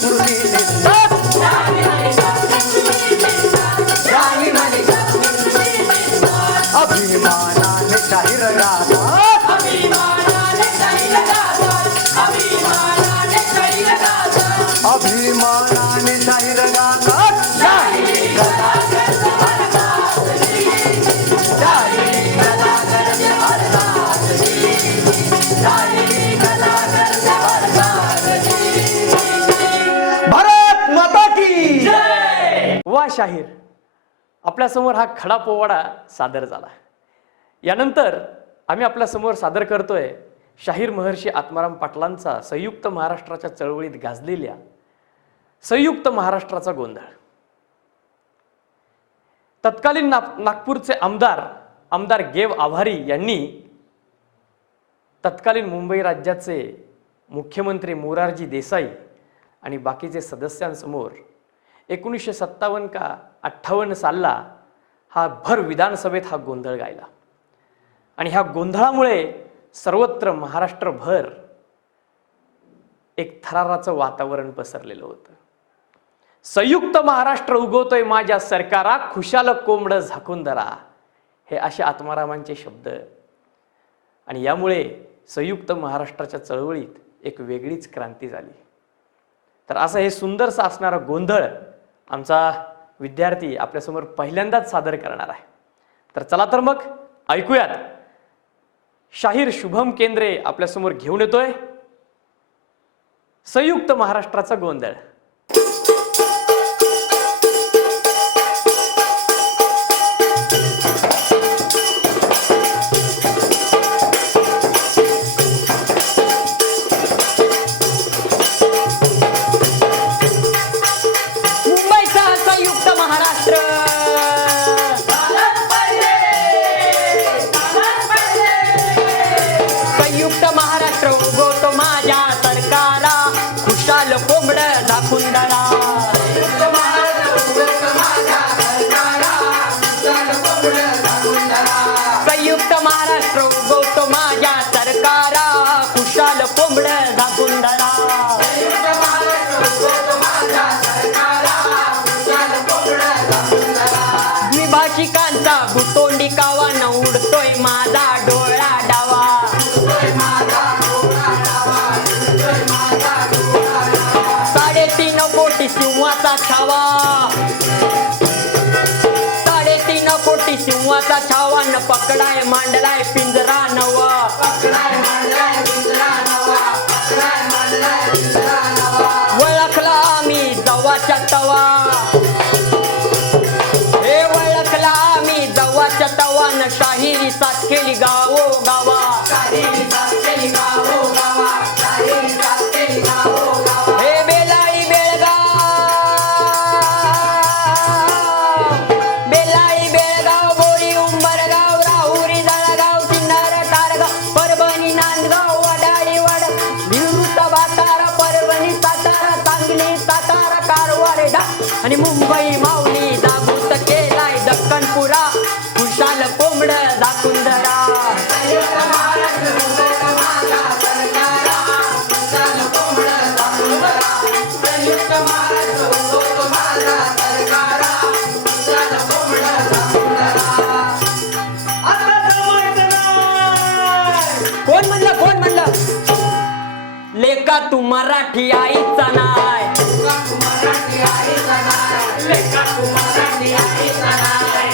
उर्मिले अभिमानाने शाहीर गातात अभिमानाने शाहीर गातात भारत माता की वा शाहीर, आपल्यासमोर हा खडा पोवाडा सादर झाला. यानंतर आम्ही आपल्यासमोर सादर करतोय शाहीर महर्षी आत्माराम पाटलांचा संयुक्त महाराष्ट्राच्या चळवळीत गाजलेल्या संयुक्त महाराष्ट्राचा गोंधळ. तत्कालीन नागपूरचे आमदार गेव आभारी यांनी तत्कालीन मुंबई राज्याचे मुख्यमंत्री मोरारजी देसाई आणि बाकीचे सदस्यांसमोर 1957 का 58 सालला हा भर विधानसभेत हा गोंधळ गायला. आणि ह्या गोंधळामुळे सर्वत्र महाराष्ट्रभर एक थराराचं वातावरण पसरलेलं होतं. संयुक्त महाराष्ट्र उगवतोय माझ्या सरकारा, खुशाल कोंबड झाकून धरा, हे असे आत्मारामांचे शब्द. आणि यामुळे संयुक्त महाराष्ट्राच्या चळवळीत एक वेगळीच क्रांती झाली. तर असं हे सुंदरसं असणारा गोंधळ आमचा विद्यार्थी आपल्यासमोर पहिल्यांदाच सादर करणार आहे. तर चला तर मग ऐकूयात. शाहीर शुभम केंद्रे आपल्यासमोर घेऊन येतोय संयुक्त महाराष्ट्राचा गोंधळ. मुंबईचा संयुक्त महाराष्ट्र संयुक्त महाराष्ट्र उगवतो माझ्या सरकारा, खुशाल कोंबड झाकून धरा. संयुक्त महाराष्ट्र उगवतो माझ्या सरकारा, खुशाल कोंबड झाकून धरा. द्विभाषिकांचा भूतोंडी कावान उडतोय माझा डोळा डावा. साडेतीन कोटी सिंहाचा छावा, साडेतीन कोटी सिंहाचा छावा न पकडाय मांडलाय पिंजरा नवा. वळखला मी जवाच्या तवा, हे वळखला मी जवाच्या तवा न शाहिरी साथ केली गावो गावा. हे बेलाळी बेळगाव, बेलाळी बेळगाव, बोरी उंबरगाव, राहुरी जळगाव, सिन्नर तारगाव, परभणी नांदगाव, वडाळी वड, निवृत्त भातारा, परभणी सातारा, सांगली सातारा, कारवार ढा आणि मुंबई माऊली जागृत केलाय दक्कनपुरा, खुशाल कोंबड झाकून धरा. कोण म्हणलं लेका तू मराठी आईचा नाय,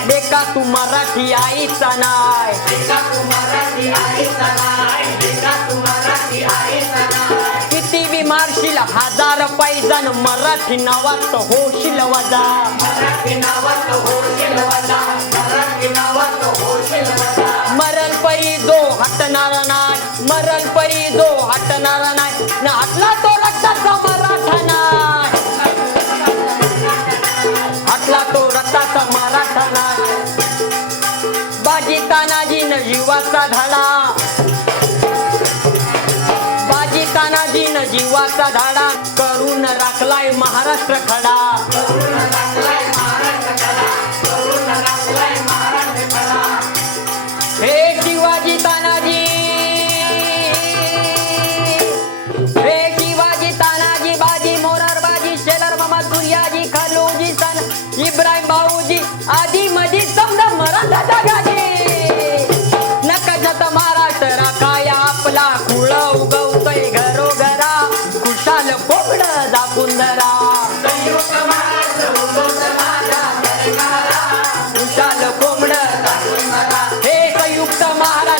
लेका तू मराठी आईचा नाय. किती बी मारशील हजार पैजण, मराठी नावात होशील वजा. मरण परी जो हटणार नाही, मरण परी जो हटणार नाही, न हटला तो रक्ताचा मराठा नाही, हटला तो रक्ताचा मराठा नाही. बाजी तानाजीन जीवाचा धडा, बाजी तानाजीन जीवाचा धाडा करून राखलाय महाराष्ट्र खडा. हे शिवाजी तानाजी, हे शिवाजी तानाजी, बाजी मोरार बाजी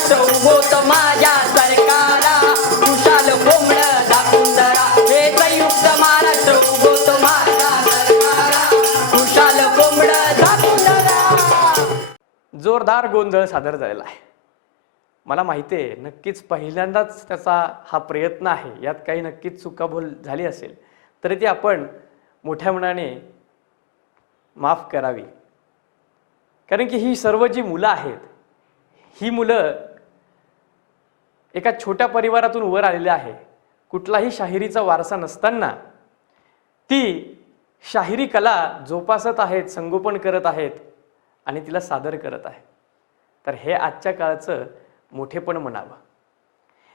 महाराष्ट्र उगवत माझ्या सरकारा खुशाल कोंबड दाखवून धरा हे संयुक्त महाराष्ट्र उगवत माझ्या सरकारा खुशाल कोंबड दाखवून धरा. जोरदार गोंधळ सादर झालेला आहे. मला माहिती आहे नक्कीच पहिल्यांदाच त्याचा हा प्रयत्न आहे, यात काही नक्कीच चुकाभूल झाली असेल तरी ती आपण मोठ्या मनाने माफ करावी. कारण की ही सर्व जी मुलं आहेत ही मुलं एका छोट्या परिवारातून वर आलेली आहे. कुठलाही शाहिरीचा वारसा नसताना ती शाहिरी कला जोपासत आहेत, संगोपन करत आहेत आणि तिला सादर करत आहेत. तर हे आजच्या काळाचं मोठेपण म्हणावं.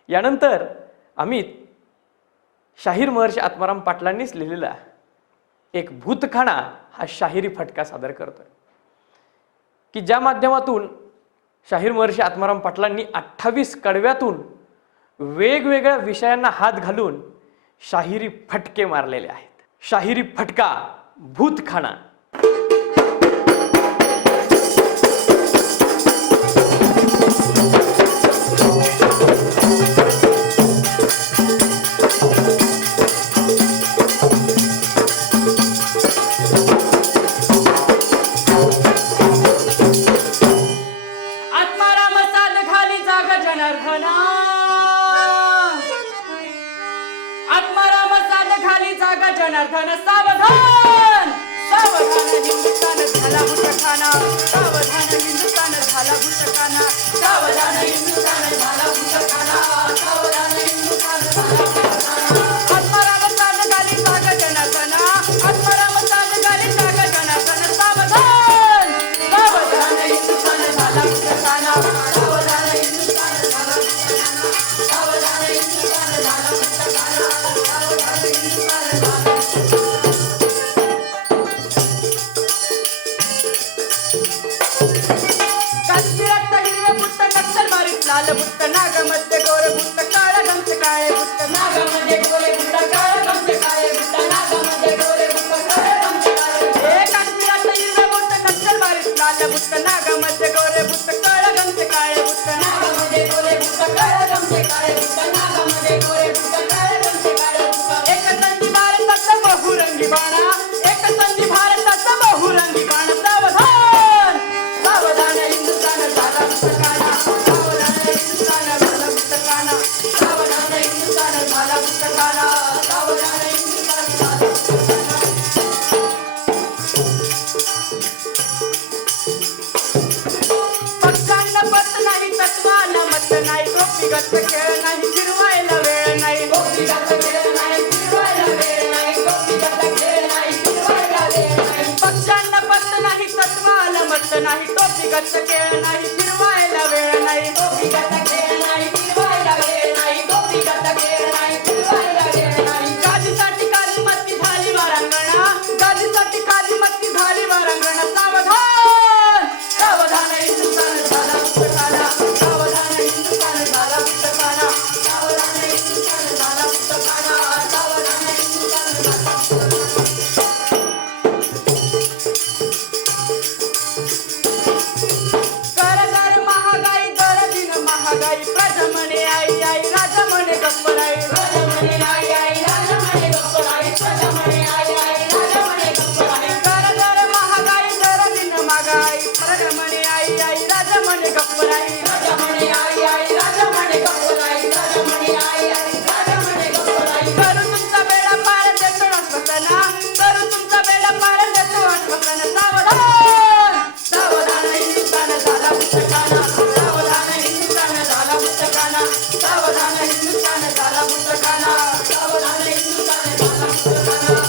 यानंतर अमित शाहीर महर्षी आत्माराम पाटलांनीच लिहिलेला एक भूतखाना हा शाहिरी फटका सादर करतोय की ज्या माध्यमातून शाहीर महर्षी आत्माराम पाटलांनी 28 कडव्यातून वेगवेगळ्या विषयांना हात घालून शाहिरी फटके मारलेले आहेत. शाहिरी फटका भूतखाना. आत्माराम साध खाली जागा जनार्दना आत्माराम साध खाली जागा जनार्दन सावधान सावधान हिंदुस्थान झाला भूतखाना सावधान हिंदुस्थान झाला भूतखाना सावधान हिंदुस्थान झाला भूतखाना सावधान हिंदुस्थान झाला भूतखाना. आत्माराम साध खाली जागा जनार्दना आत्माराम साध खाली जागा जनार्दन सावधान सावधान हिंदुस्थान झाला भूतखाना सावधान हिंदुस्थान झाला भूतखाना सावधान हिंदुस्थान झाला भूतखाना सावधान हिंदुस्थान झाला. काश्मीरात हिरवे बुट्ट नक्षल मारीत लाल बुट्ट नागामध्ये गोरे बुट्ट काळ्या गमचे काळे बुट्ट नागामध्ये गोरे बुट्ट काळ्या गमचे काळे बुट्ट नागामध्ये गोरे बुट्ट काळ्या गमचे काळे हे काश्मीरात हिरवे बुट्ट नक्षल मारीत लाल बुट्ट नागामध्ये गोरे बुट्ट काळ्या गमचे काळे बुट्ट नागामध्ये गोरे बुट्ट काळ्या गमचे काळे बुट्ट नागामध्ये गोरे बुट्ट काळ्या गमचे काळे बुट्ट. एक संधी भारताचा बहुरंगी बाणा एक संधी भारताचा बहुरंगी बाणा सावधान सावधान हिंदुस्थान झाला भूतखाना सावधान हिंदुस्थान झाला भूतखाना सावधान हिंदुस्थान झाला भूतखाना सावधान हिंदुस्थान झाला भूतखाना. पक्षांना पत नाही तत्वाला मत नाही गोपीगत खेळ नाही फिरवायला वेळ नाही गोपीगत खेळ नाही फिरवायला वेळ नाही गोपीगत खेळ नाही फिरवायला वेळ नाही. पक्षांना पत नाही तत्वाला मत नाही गोपीगत खेळ नाही फिरवायला वेळ नाही गोपीगत खेळ नाही फिरवायला वेळ नाही गोपीगत खेळ नाही फिरवायला वेळ नाही. गादीसाठी काली मत्ती झाली वारांगणा गादीसाठी काली मत्ती झाली वारांगणा सावधान सावधान हिंदुस्थान झाला भूतखाना सावधान हिंदुस्थान झाला भूतखाना सावधान हिंदुस्थान झाला भूतखाना सावधान हिंदुस्थान झाला भूतखाना. कर महागाई दर दिन महागाई प्रजा म्हणे आई आई राजा म्हणे गप्प राई प्रजा म्हणे आई आई राजा म्हणे गप्प राई प्रजा म्हणे आई आई राजा म्हणे गप्प राई. कर महागाई दर दिन महागाई प्रजा म्हणे आई आई राजा म्हणे गप्प राई प्रजा म्हणे आई आई राजा म्हणे गप्प राई प्रजा म्हणे आई आई राजा म्हणे गप्प राई. करू तुमचा बेडा पार देतो आश्वासना करू तुमचा बेडा पार देतो आश्वासना सावधान सावधान हिंदुस्थान झाला भूतखाना सावधान हिंदुस्थान झाला भूतखाना सावधान हिंदुस्थान झाला भूतखाना सावधान हिंदुस्थान झाला भूतखाना.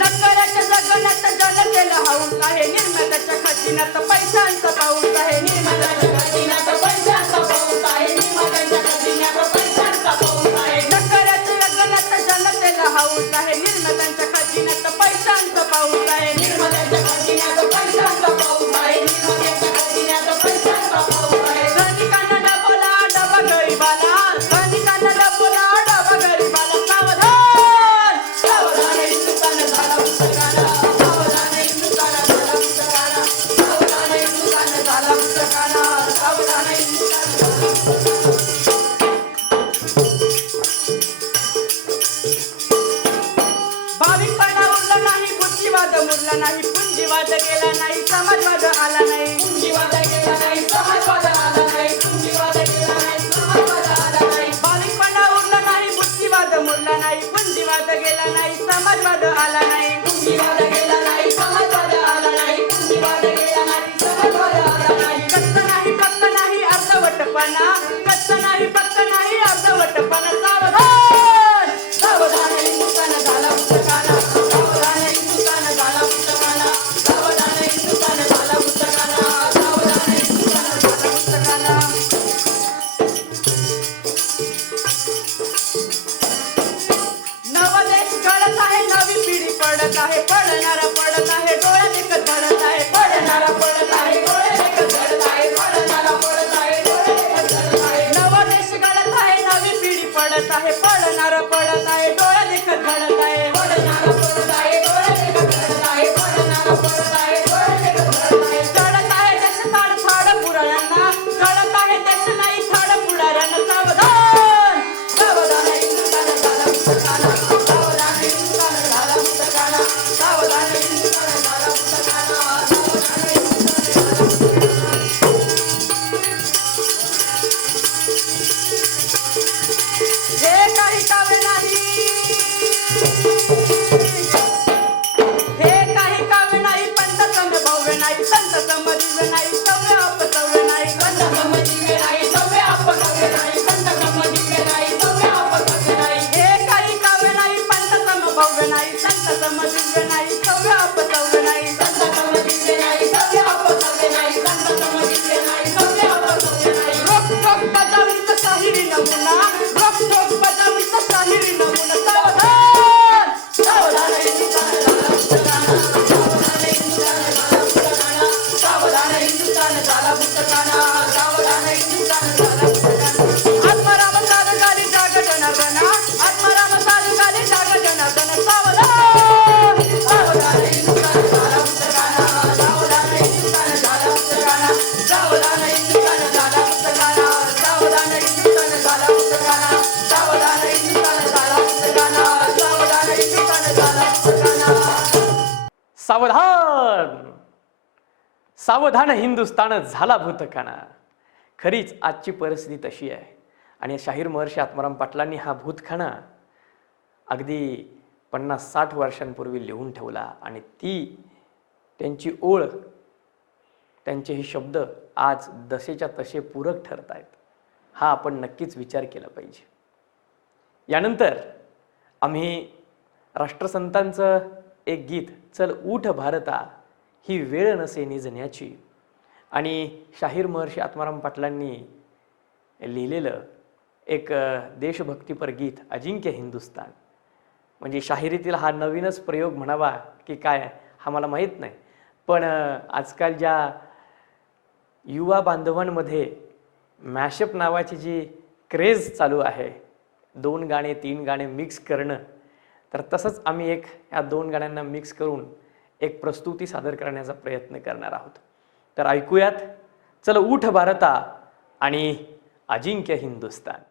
नकऱ्याच्या जगण्यात जनतेला हाऊस आहे निर्मात्याच्या खजिन्यात पैशांचा पाऊस आहे निर्मात्याच्या खजिन्यात पैशांचा पाऊस आहे निर्मात्याच्या खजिन्यात पैशांचा पाऊस आहे. नकऱ्याच्या जगण्यात जनतेला हाऊस आहे निर्मात्याच्या खजिन्यात पैशांचा पाऊस आहे निर्मात्याच्या खजिन्यात पैशांचा पाऊस आहे निर्मात्याच्या खजिन्यात पैशांचा पाऊस आहे. धनिकांना डबला डबा गरीबाला धनिकांना डबला डबा गरीबाला सावधान सावधान हिंदुस्थान झाला भूतखाना सावधान हिंदुस्थान झाला भूतखाना पुंजीवाद गेला नाही समाजवाद आला नाही पुंजीवाद गेला नाही समाजवाद आला नाही पुंजीवाद गेला नाही समाजवाद आला नाही बालिकपणा उरला नाही बुद्धिवाद मुरला नाही पुंजीवाद गेला नाही समाजवाद आला नाही पुंजीवाद गेला नाही समाजवाद आला नाही पुंजीवाद गेला नाही समाजवाद आला नाही कच्च नाही पक्क नाही अर्धवटपणा कच्च नाही पक्क नाही अर्धवटपणा सावधान सावधान हिंदुस्थान झाला पुस्तकाला सावधान हिंदुस्थान झाला पुस्तकाला सावधान हिंदुस्थान झाला पुस्तकाला सावधान हिंदुस्थान झाला पुस्तकाला नवदेश घडत आहे नवी पिढी पडत आहे पडणारा पडत आहे डोळ्या देखत घडत आहे पडणारा पडत आहे डोळ्या देखत घडत आहे पडणारा पडत आहे डोळ्या देखत घडत आहे नवदेश घडत आहे नवी पिढी पडत आहे पडणारा पडत आहे डोळ्या देखत घडत आहे पडणारा पडत आहे डोळ्या देखत घडत आहे पडणारा पडत आहे डोळ्या देखत घडत आहे घडत आहे देश थाड थाड पुराण्यांना घडत आहे देश नाही थाड पुढाऱ्यांना सावधान सावधान हिंदुस्थान झाला पुस्तकाला सावधान हिंदुस्थान झाला पुस्तकाला सावधान हिंदुस्थान झाला पुस्तकाला सावधान हिंदुस्थान झाला हे काही काव्य नाही हे काही काव्य नाही पंत भव्य नाही संत दिव्य नाही सव्य अपसव्य नाही पंत दिव्य नाही सव्य अपसव्य नाही संत दिव्य नाही सव्य अपसव्य नाही हे काही काव्य नाही पंत भव्य नाही संत दिव्य नाही सव्य अपसव्य नाही संत दिव्य नाही सव्य अपसव्य नाही संत दिव्य नाही सव्य अपसव्य नाही रोक ठोक बजावीत शाहिरी नमुना रोक ठोक बजावीत शाहिरी नमुना सावधान सावधान हिंदुस्थान झाला पुस्तकाला सावधान हिंदुस्थान झाला पुस्तकाला सावधान हिंदुस्थान झाला पुस्तकाला सावधान हिंदुस्थान झाला पुस्तकाला आत्माराम साधकाली जाग जनार्दना आत्माराम साधकाली जाग जनार्दन सावधान सावधान हिंदुस्थान झाला पुस्तकाला सावधान हिंदुस्थान झाला पुस्तकाला सावधान हिंदुस्थान झाला पुस्तकाला सावधान हिंदुस्थान झाला पुस्तकाला सावधान हिंदुस्थान झाला पुस्तकाला सावधान हिंदुस्थान झाला पुस्तकाला सावधान सावधान हिंदुस्थान झाला भूतकाना. खरीच आजची परिस्थिती तशी आहे आणि शाहीर महर्षी आत्माराम पाटलांनी हा भूतखाना अगदी 50-60 वर्षांपूर्वी लिहून ठेवला आणि ती त्यांची ओळ त्यांचे हे शब्द आज जसेच्या तसे पूरक ठरत आहेत. हा आपण नक्कीच विचार केला पाहिजे. यानंतर आम्ही राष्ट्रसंतांचं एक गीत चल उठ भारता ही वेळ नसे निजण्याची आणि शाहीर महर्षी आत्माराम पाटलांनी लिहिलेलं एक देशभक्तीपर गीत अजिंक्य हिंदुस्थान, म्हणजे शाहिरीतील हा नवीनच प्रयोग म्हणावा की काय हा मला माहीत नाही, पण आजकाल ज्या युवा बांधवांमध्ये मॅशअप नावाची जी क्रेज चालू आहे, 2 गाणे 3 गाणे मिक्स करणं, तर तसंच आम्ही या 2 गाण्यांना मिक्स करून एक प्रस्तुती सादर करण्याचा प्रयत्न करणार आहोत. तर ऐकूयात चल उठ भारता आणि अजिंक्य हिंदुस्थान.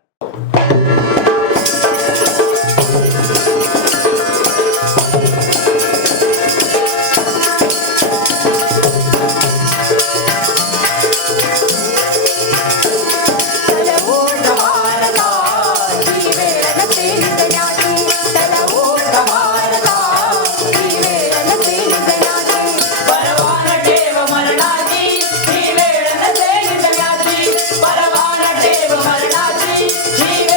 ही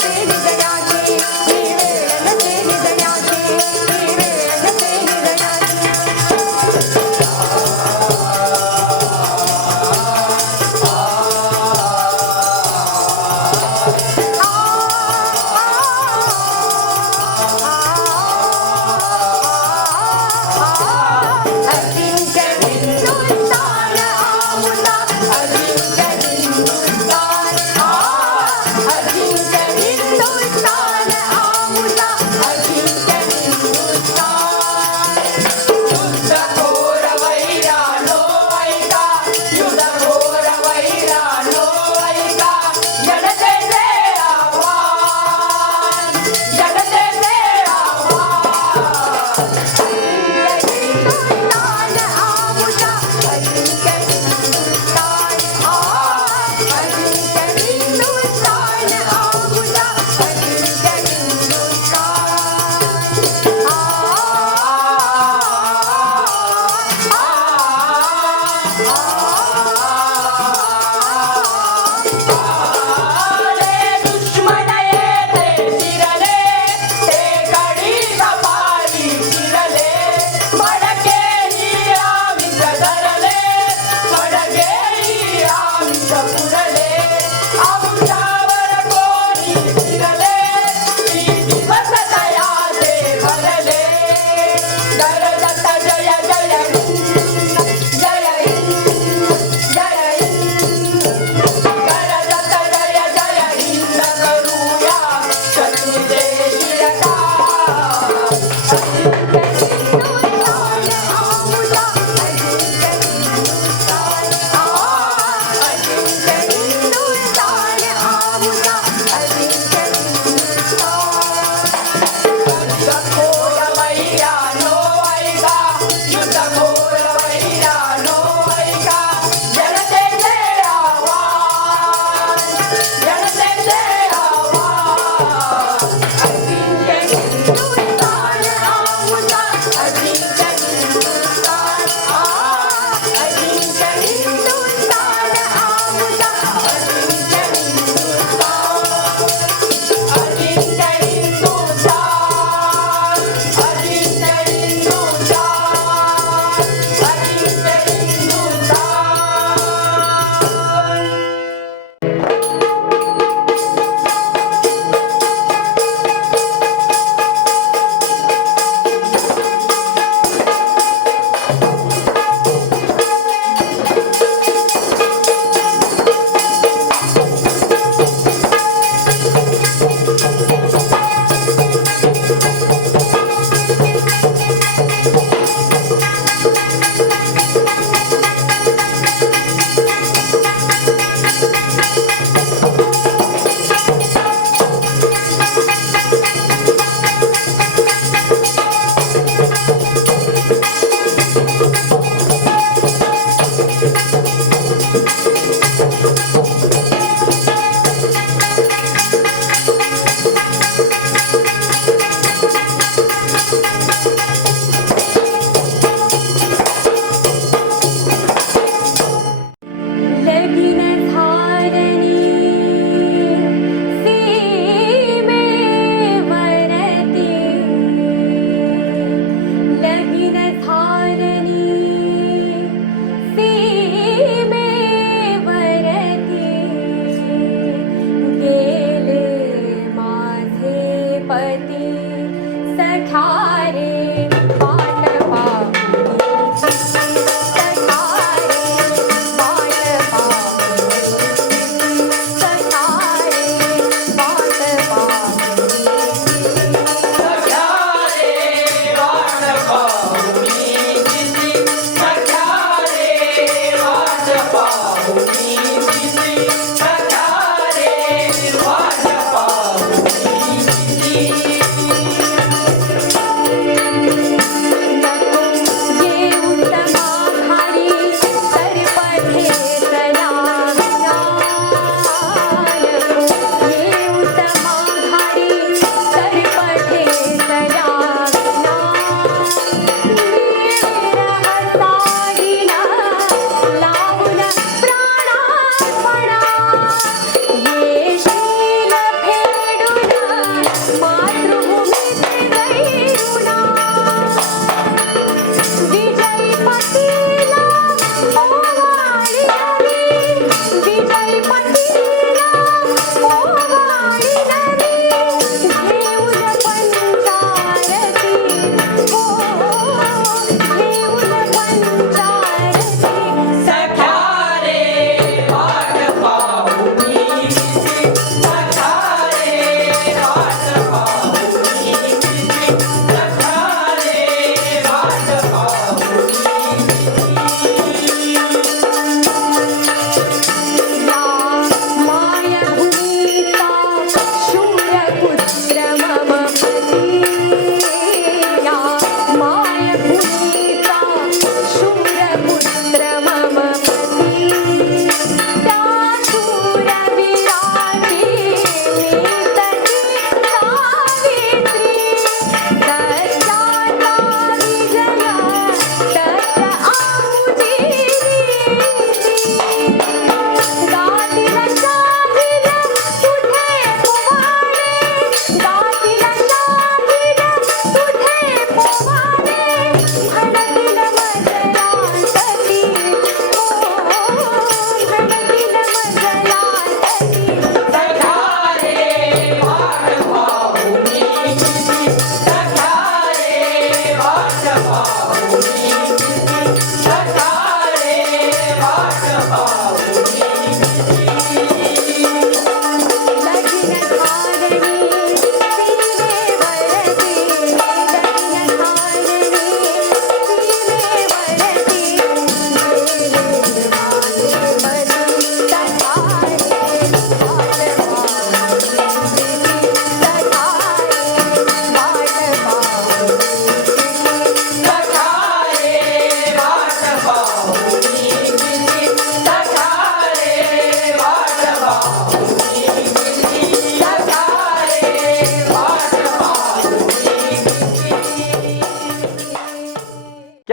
नसे निजण्याची ही वेळ नसे निजण्याची ही वेळ नसे निजण्याची अजिंक्य हिंदुस्थान आमुला अजिंक्य हिंदुस्थान अजिंक्य हिंदुस्थान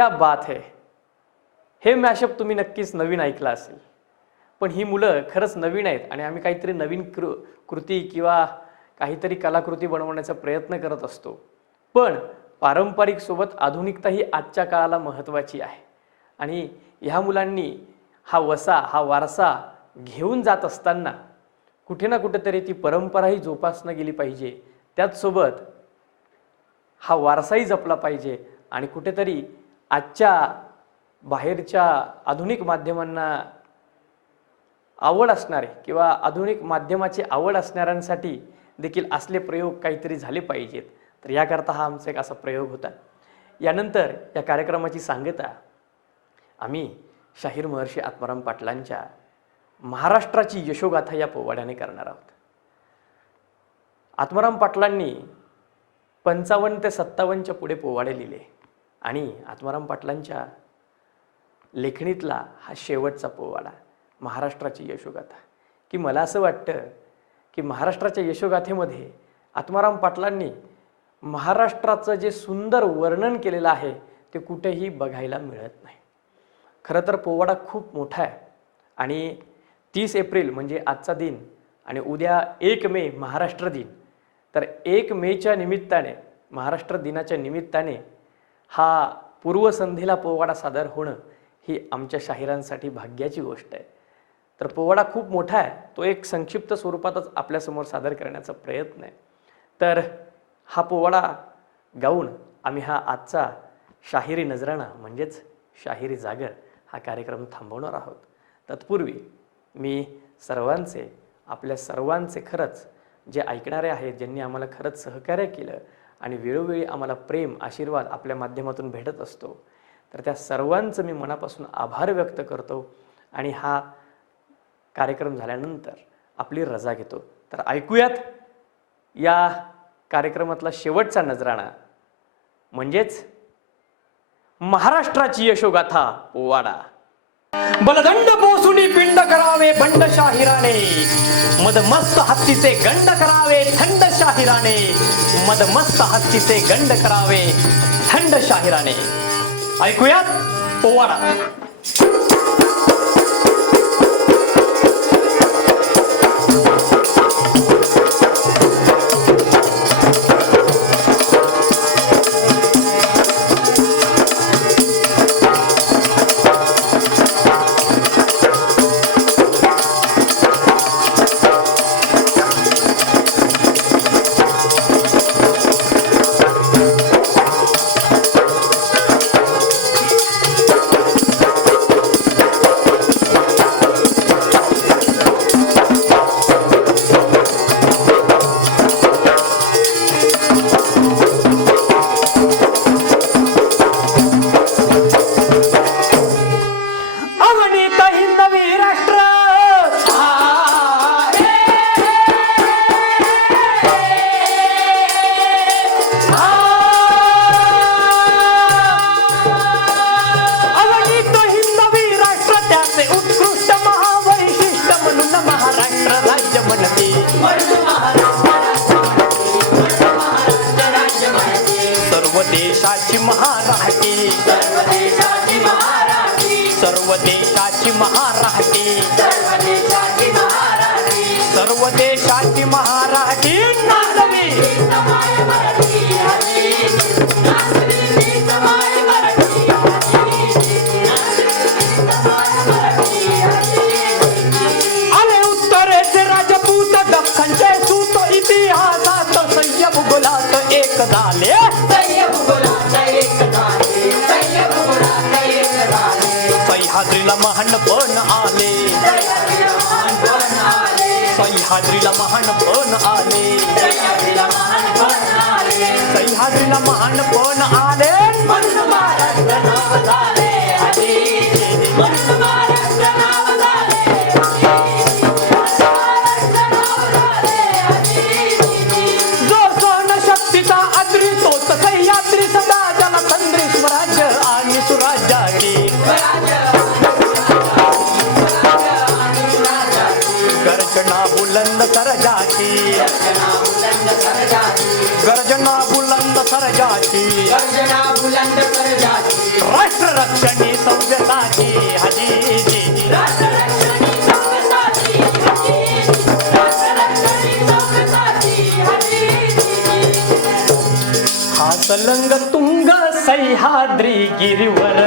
क्या बात है. हे मॅशअप तुम्ही नक्कीच नवीन ऐकलं असेल. पण ही मुलं खरंच नवीन आहेत आणि आम्ही काहीतरी नवीन कृती किंवा काहीतरी कलाकृती बनवण्याचा प्रयत्न करत असतो. पण पारंपरिक सोबत आधुनिकता ही आजच्या काळाला महत्त्वाची आहे. आणि ह्या मुलांनी हा वसा, हा वारसा घेऊन जात असताना कुठे ना कुठेतरी ती परंपराही जोपासणं गेली पाहिजे. त्याचसोबत हा वारसाही जपला पाहिजे. आणि कुठेतरी आजच्या बाहेरच्या आधुनिक माध्यमांना आवड असणारे किंवा आधुनिक माध्यमाची आवड असणाऱ्यांसाठी देखील असले प्रयोग काहीतरी झाले पाहिजेत. तर याकरता हा आमचा एक असा प्रयोग होता. यानंतर या कार्यक्रमाची सांगता आम्ही शाहीर महर्षी आत्माराम पाटलांच्या महाराष्ट्राची यशोगाथा या पोवाड्याने करणार आहोत. आत्माराम पाटलांनी 55 ते 57च्या पुढे पोवाडे लिहिले आणि आत्माराम पाटलांच्या लेखणीतला हा शेवटचा पोवाडा महाराष्ट्राची यशोगाथा, की मला असं वाटतं की महाराष्ट्राच्या यशोगाथेमध्ये आत्माराम पाटलांनी महाराष्ट्राचं जे सुंदर वर्णन केलेलं आहे ते कुठेही बघायला मिळत नाही. खरं तर पोवाडा खूप मोठा आहे आणि 30 एप्रिल म्हणजे आजचा दिन आणि उद्या 1 मे महाराष्ट्र दिन. तर 1 मेच्या निमित्ताने, महाराष्ट्र दिनाच्या निमित्ताने हा पूर्वसंध्येला पोवाडा सादर होणं ही आमच्या शाहिरांसाठी भाग्याची गोष्ट आहे. तर पोवाडा खूप मोठा आहे, तो एक संक्षिप्त स्वरूपातच आपल्यासमोर सादर करण्याचा प्रयत्न आहे. तर हा पोवाडा गाऊन आम्ही हा आजचा शाहिरी नजराणा म्हणजेच शाहिरी जागर हा कार्यक्रम थांबवणार आहोत. तत्पूर्वी मी सर्वांचे, आपल्या सर्वांचे खरंच जे ऐकणारे आहेत, ज्यांनी आम्हाला खरंच सहकार्य केलं आणि वेळोवेळी आम्हाला प्रेम, आशीर्वाद आपल्या माध्यमातून भेटत असतो, तर त्या सर्वांचं मी मनापासून आभार व्यक्त करतो आणि हा कार्यक्रम झाल्यानंतर आपली रजा घेतो. तर ऐकूयात या कार्यक्रमातला शेवटचा नजराणा म्हणजेच महाराष्ट्राची यशोगाथा पोवाडा. बलदंड पोसुनी पिंड करावे बंड शाहिराने, मदमस्त हत्तीचे गंड करावे थंड शाहिराने, मदमस्त हत्तीचे गंड करावे थंड शाहिराने. ऐकूयात पोवाडा. सर्व देशाची महाराठी नाचली. आले उत्तरेचे राजपूत दख्खनचे सूत, इतिहासात सह्य भूगोलात एक झाले. सह्याद्रीला महानपण आले, सह्याद्रीला महानपण आले, सह्याद्रीला महानपण आले. जो सण शक्तीचा आद्री तोच सह्याद्री सदा जलचंद्री स्वराज्य आणि सुराज्याची. गर्जना बुलंद सरजाची, गर्जना बुलंद सरजाची, राष्ट्र रक्षणी सौव्यताची हजी हा सलंग तुंग सह्याद्री गिरीवर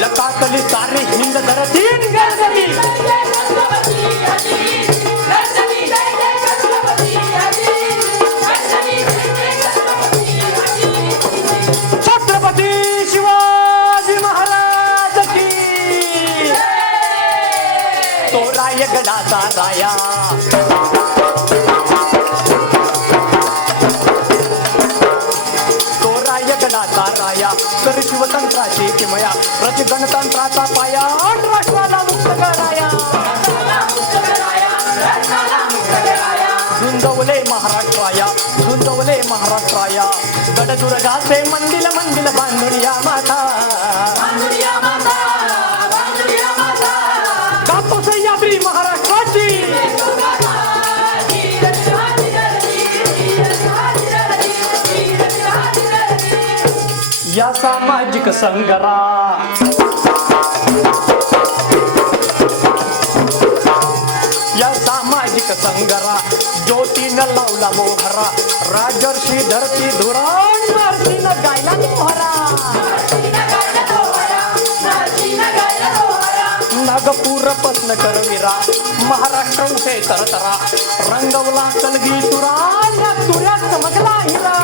लकाकली सारी हिंद धरती छत्रपती शिवाजी महाराज की तो रायगडाचा राया राया कर शिवतंत्राची किमया रच गणतंत्राचा पाया राष्ट्राला मुक्त कराया झुंजवले महाराष्ट्राया झुंजवले महाराष्ट्राया गडदुर्गाचे मंदिर मंदिर बांधुनिया माता गातो सह्याद्री महाराष्ट्राची या सामाजिक संग्राम या सामाजिक संग्राम ज्योतीनं लावला मोहरा राजर्षी धरती धुराण नरसीनं गायला मोहरा नागपूर पत्न करविरा महाराष्ट्र उठे तरतरा रंगवला कलगी तुरा या तुऱ्यात चमकला हिरा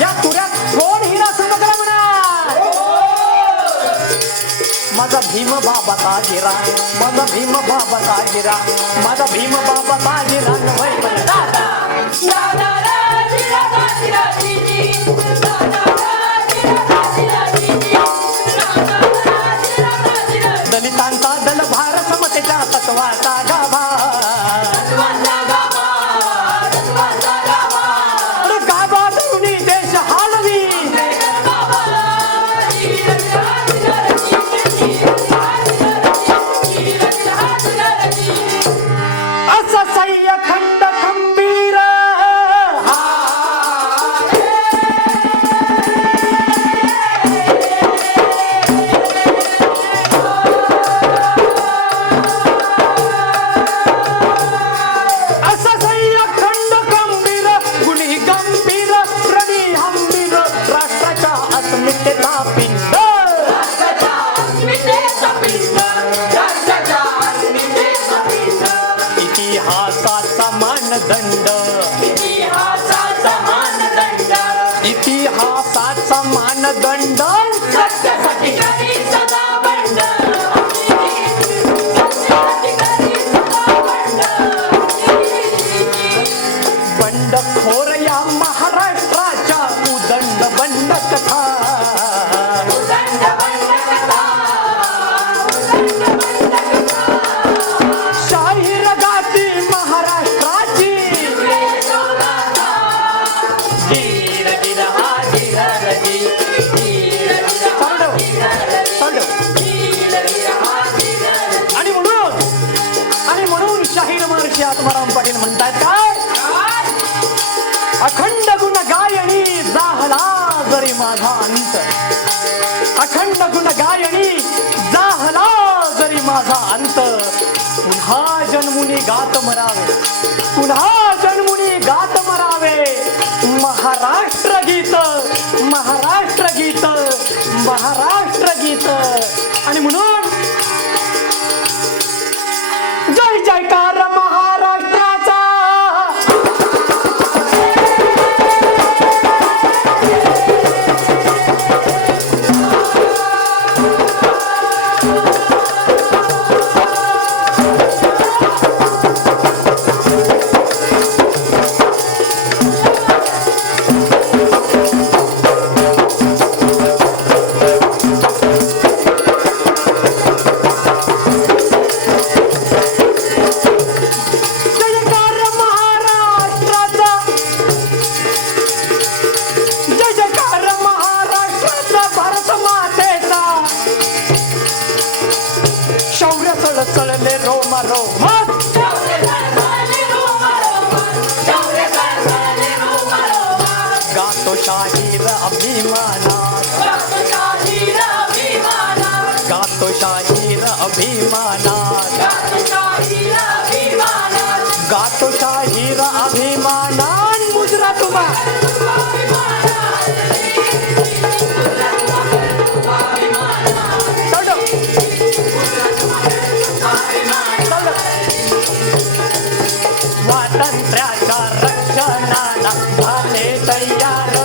या तुऱ्यात कोण हिरा चमकला म्हणा माझा भीम बाबा ताजिरा माझा भीम बाबा ताजिरा माझा भीम बाबा ताजिरा नवय मन दादा इतिहासाचा मानदंड सत्यासाठी करी सदा बंड सत्यासाठी करी सदा बंड बंडखोर या महाराष्ट्राच्या उदंड बंड कथा उदंड बंड कथा उदंड बंड कथा शाहीर गाती महाराष्ट्राची धीर धीर हा धीर रजी धीर धीर हा धीर रजी धीर धीर हा धीर रजी आणि म्हणून शाहीर महर्षी आत्माराम पाटील म्हणतात काय अखंड गुण गायणी जाहला जरी माझा अंत अखंड गुण गायणी जाहला जरी माझा अंत पुन्हा जन्मुनी गात मरावे पुन्हा जन्मुनी गात मरावे महाराष्ट्र गीत महाराष्ट्र गीत महाराष्ट्र गीत आणि म्हणून जय जयकार महाराष्ट्राचा चळले रोमा रोमा गातो शाहीर अभिमानात गातो शाहीर अभिमानात गातो शाहीर अभिमानात मुजरा तुम्हा स्वातंत्र्याच्या रक्षणाला झाले तयार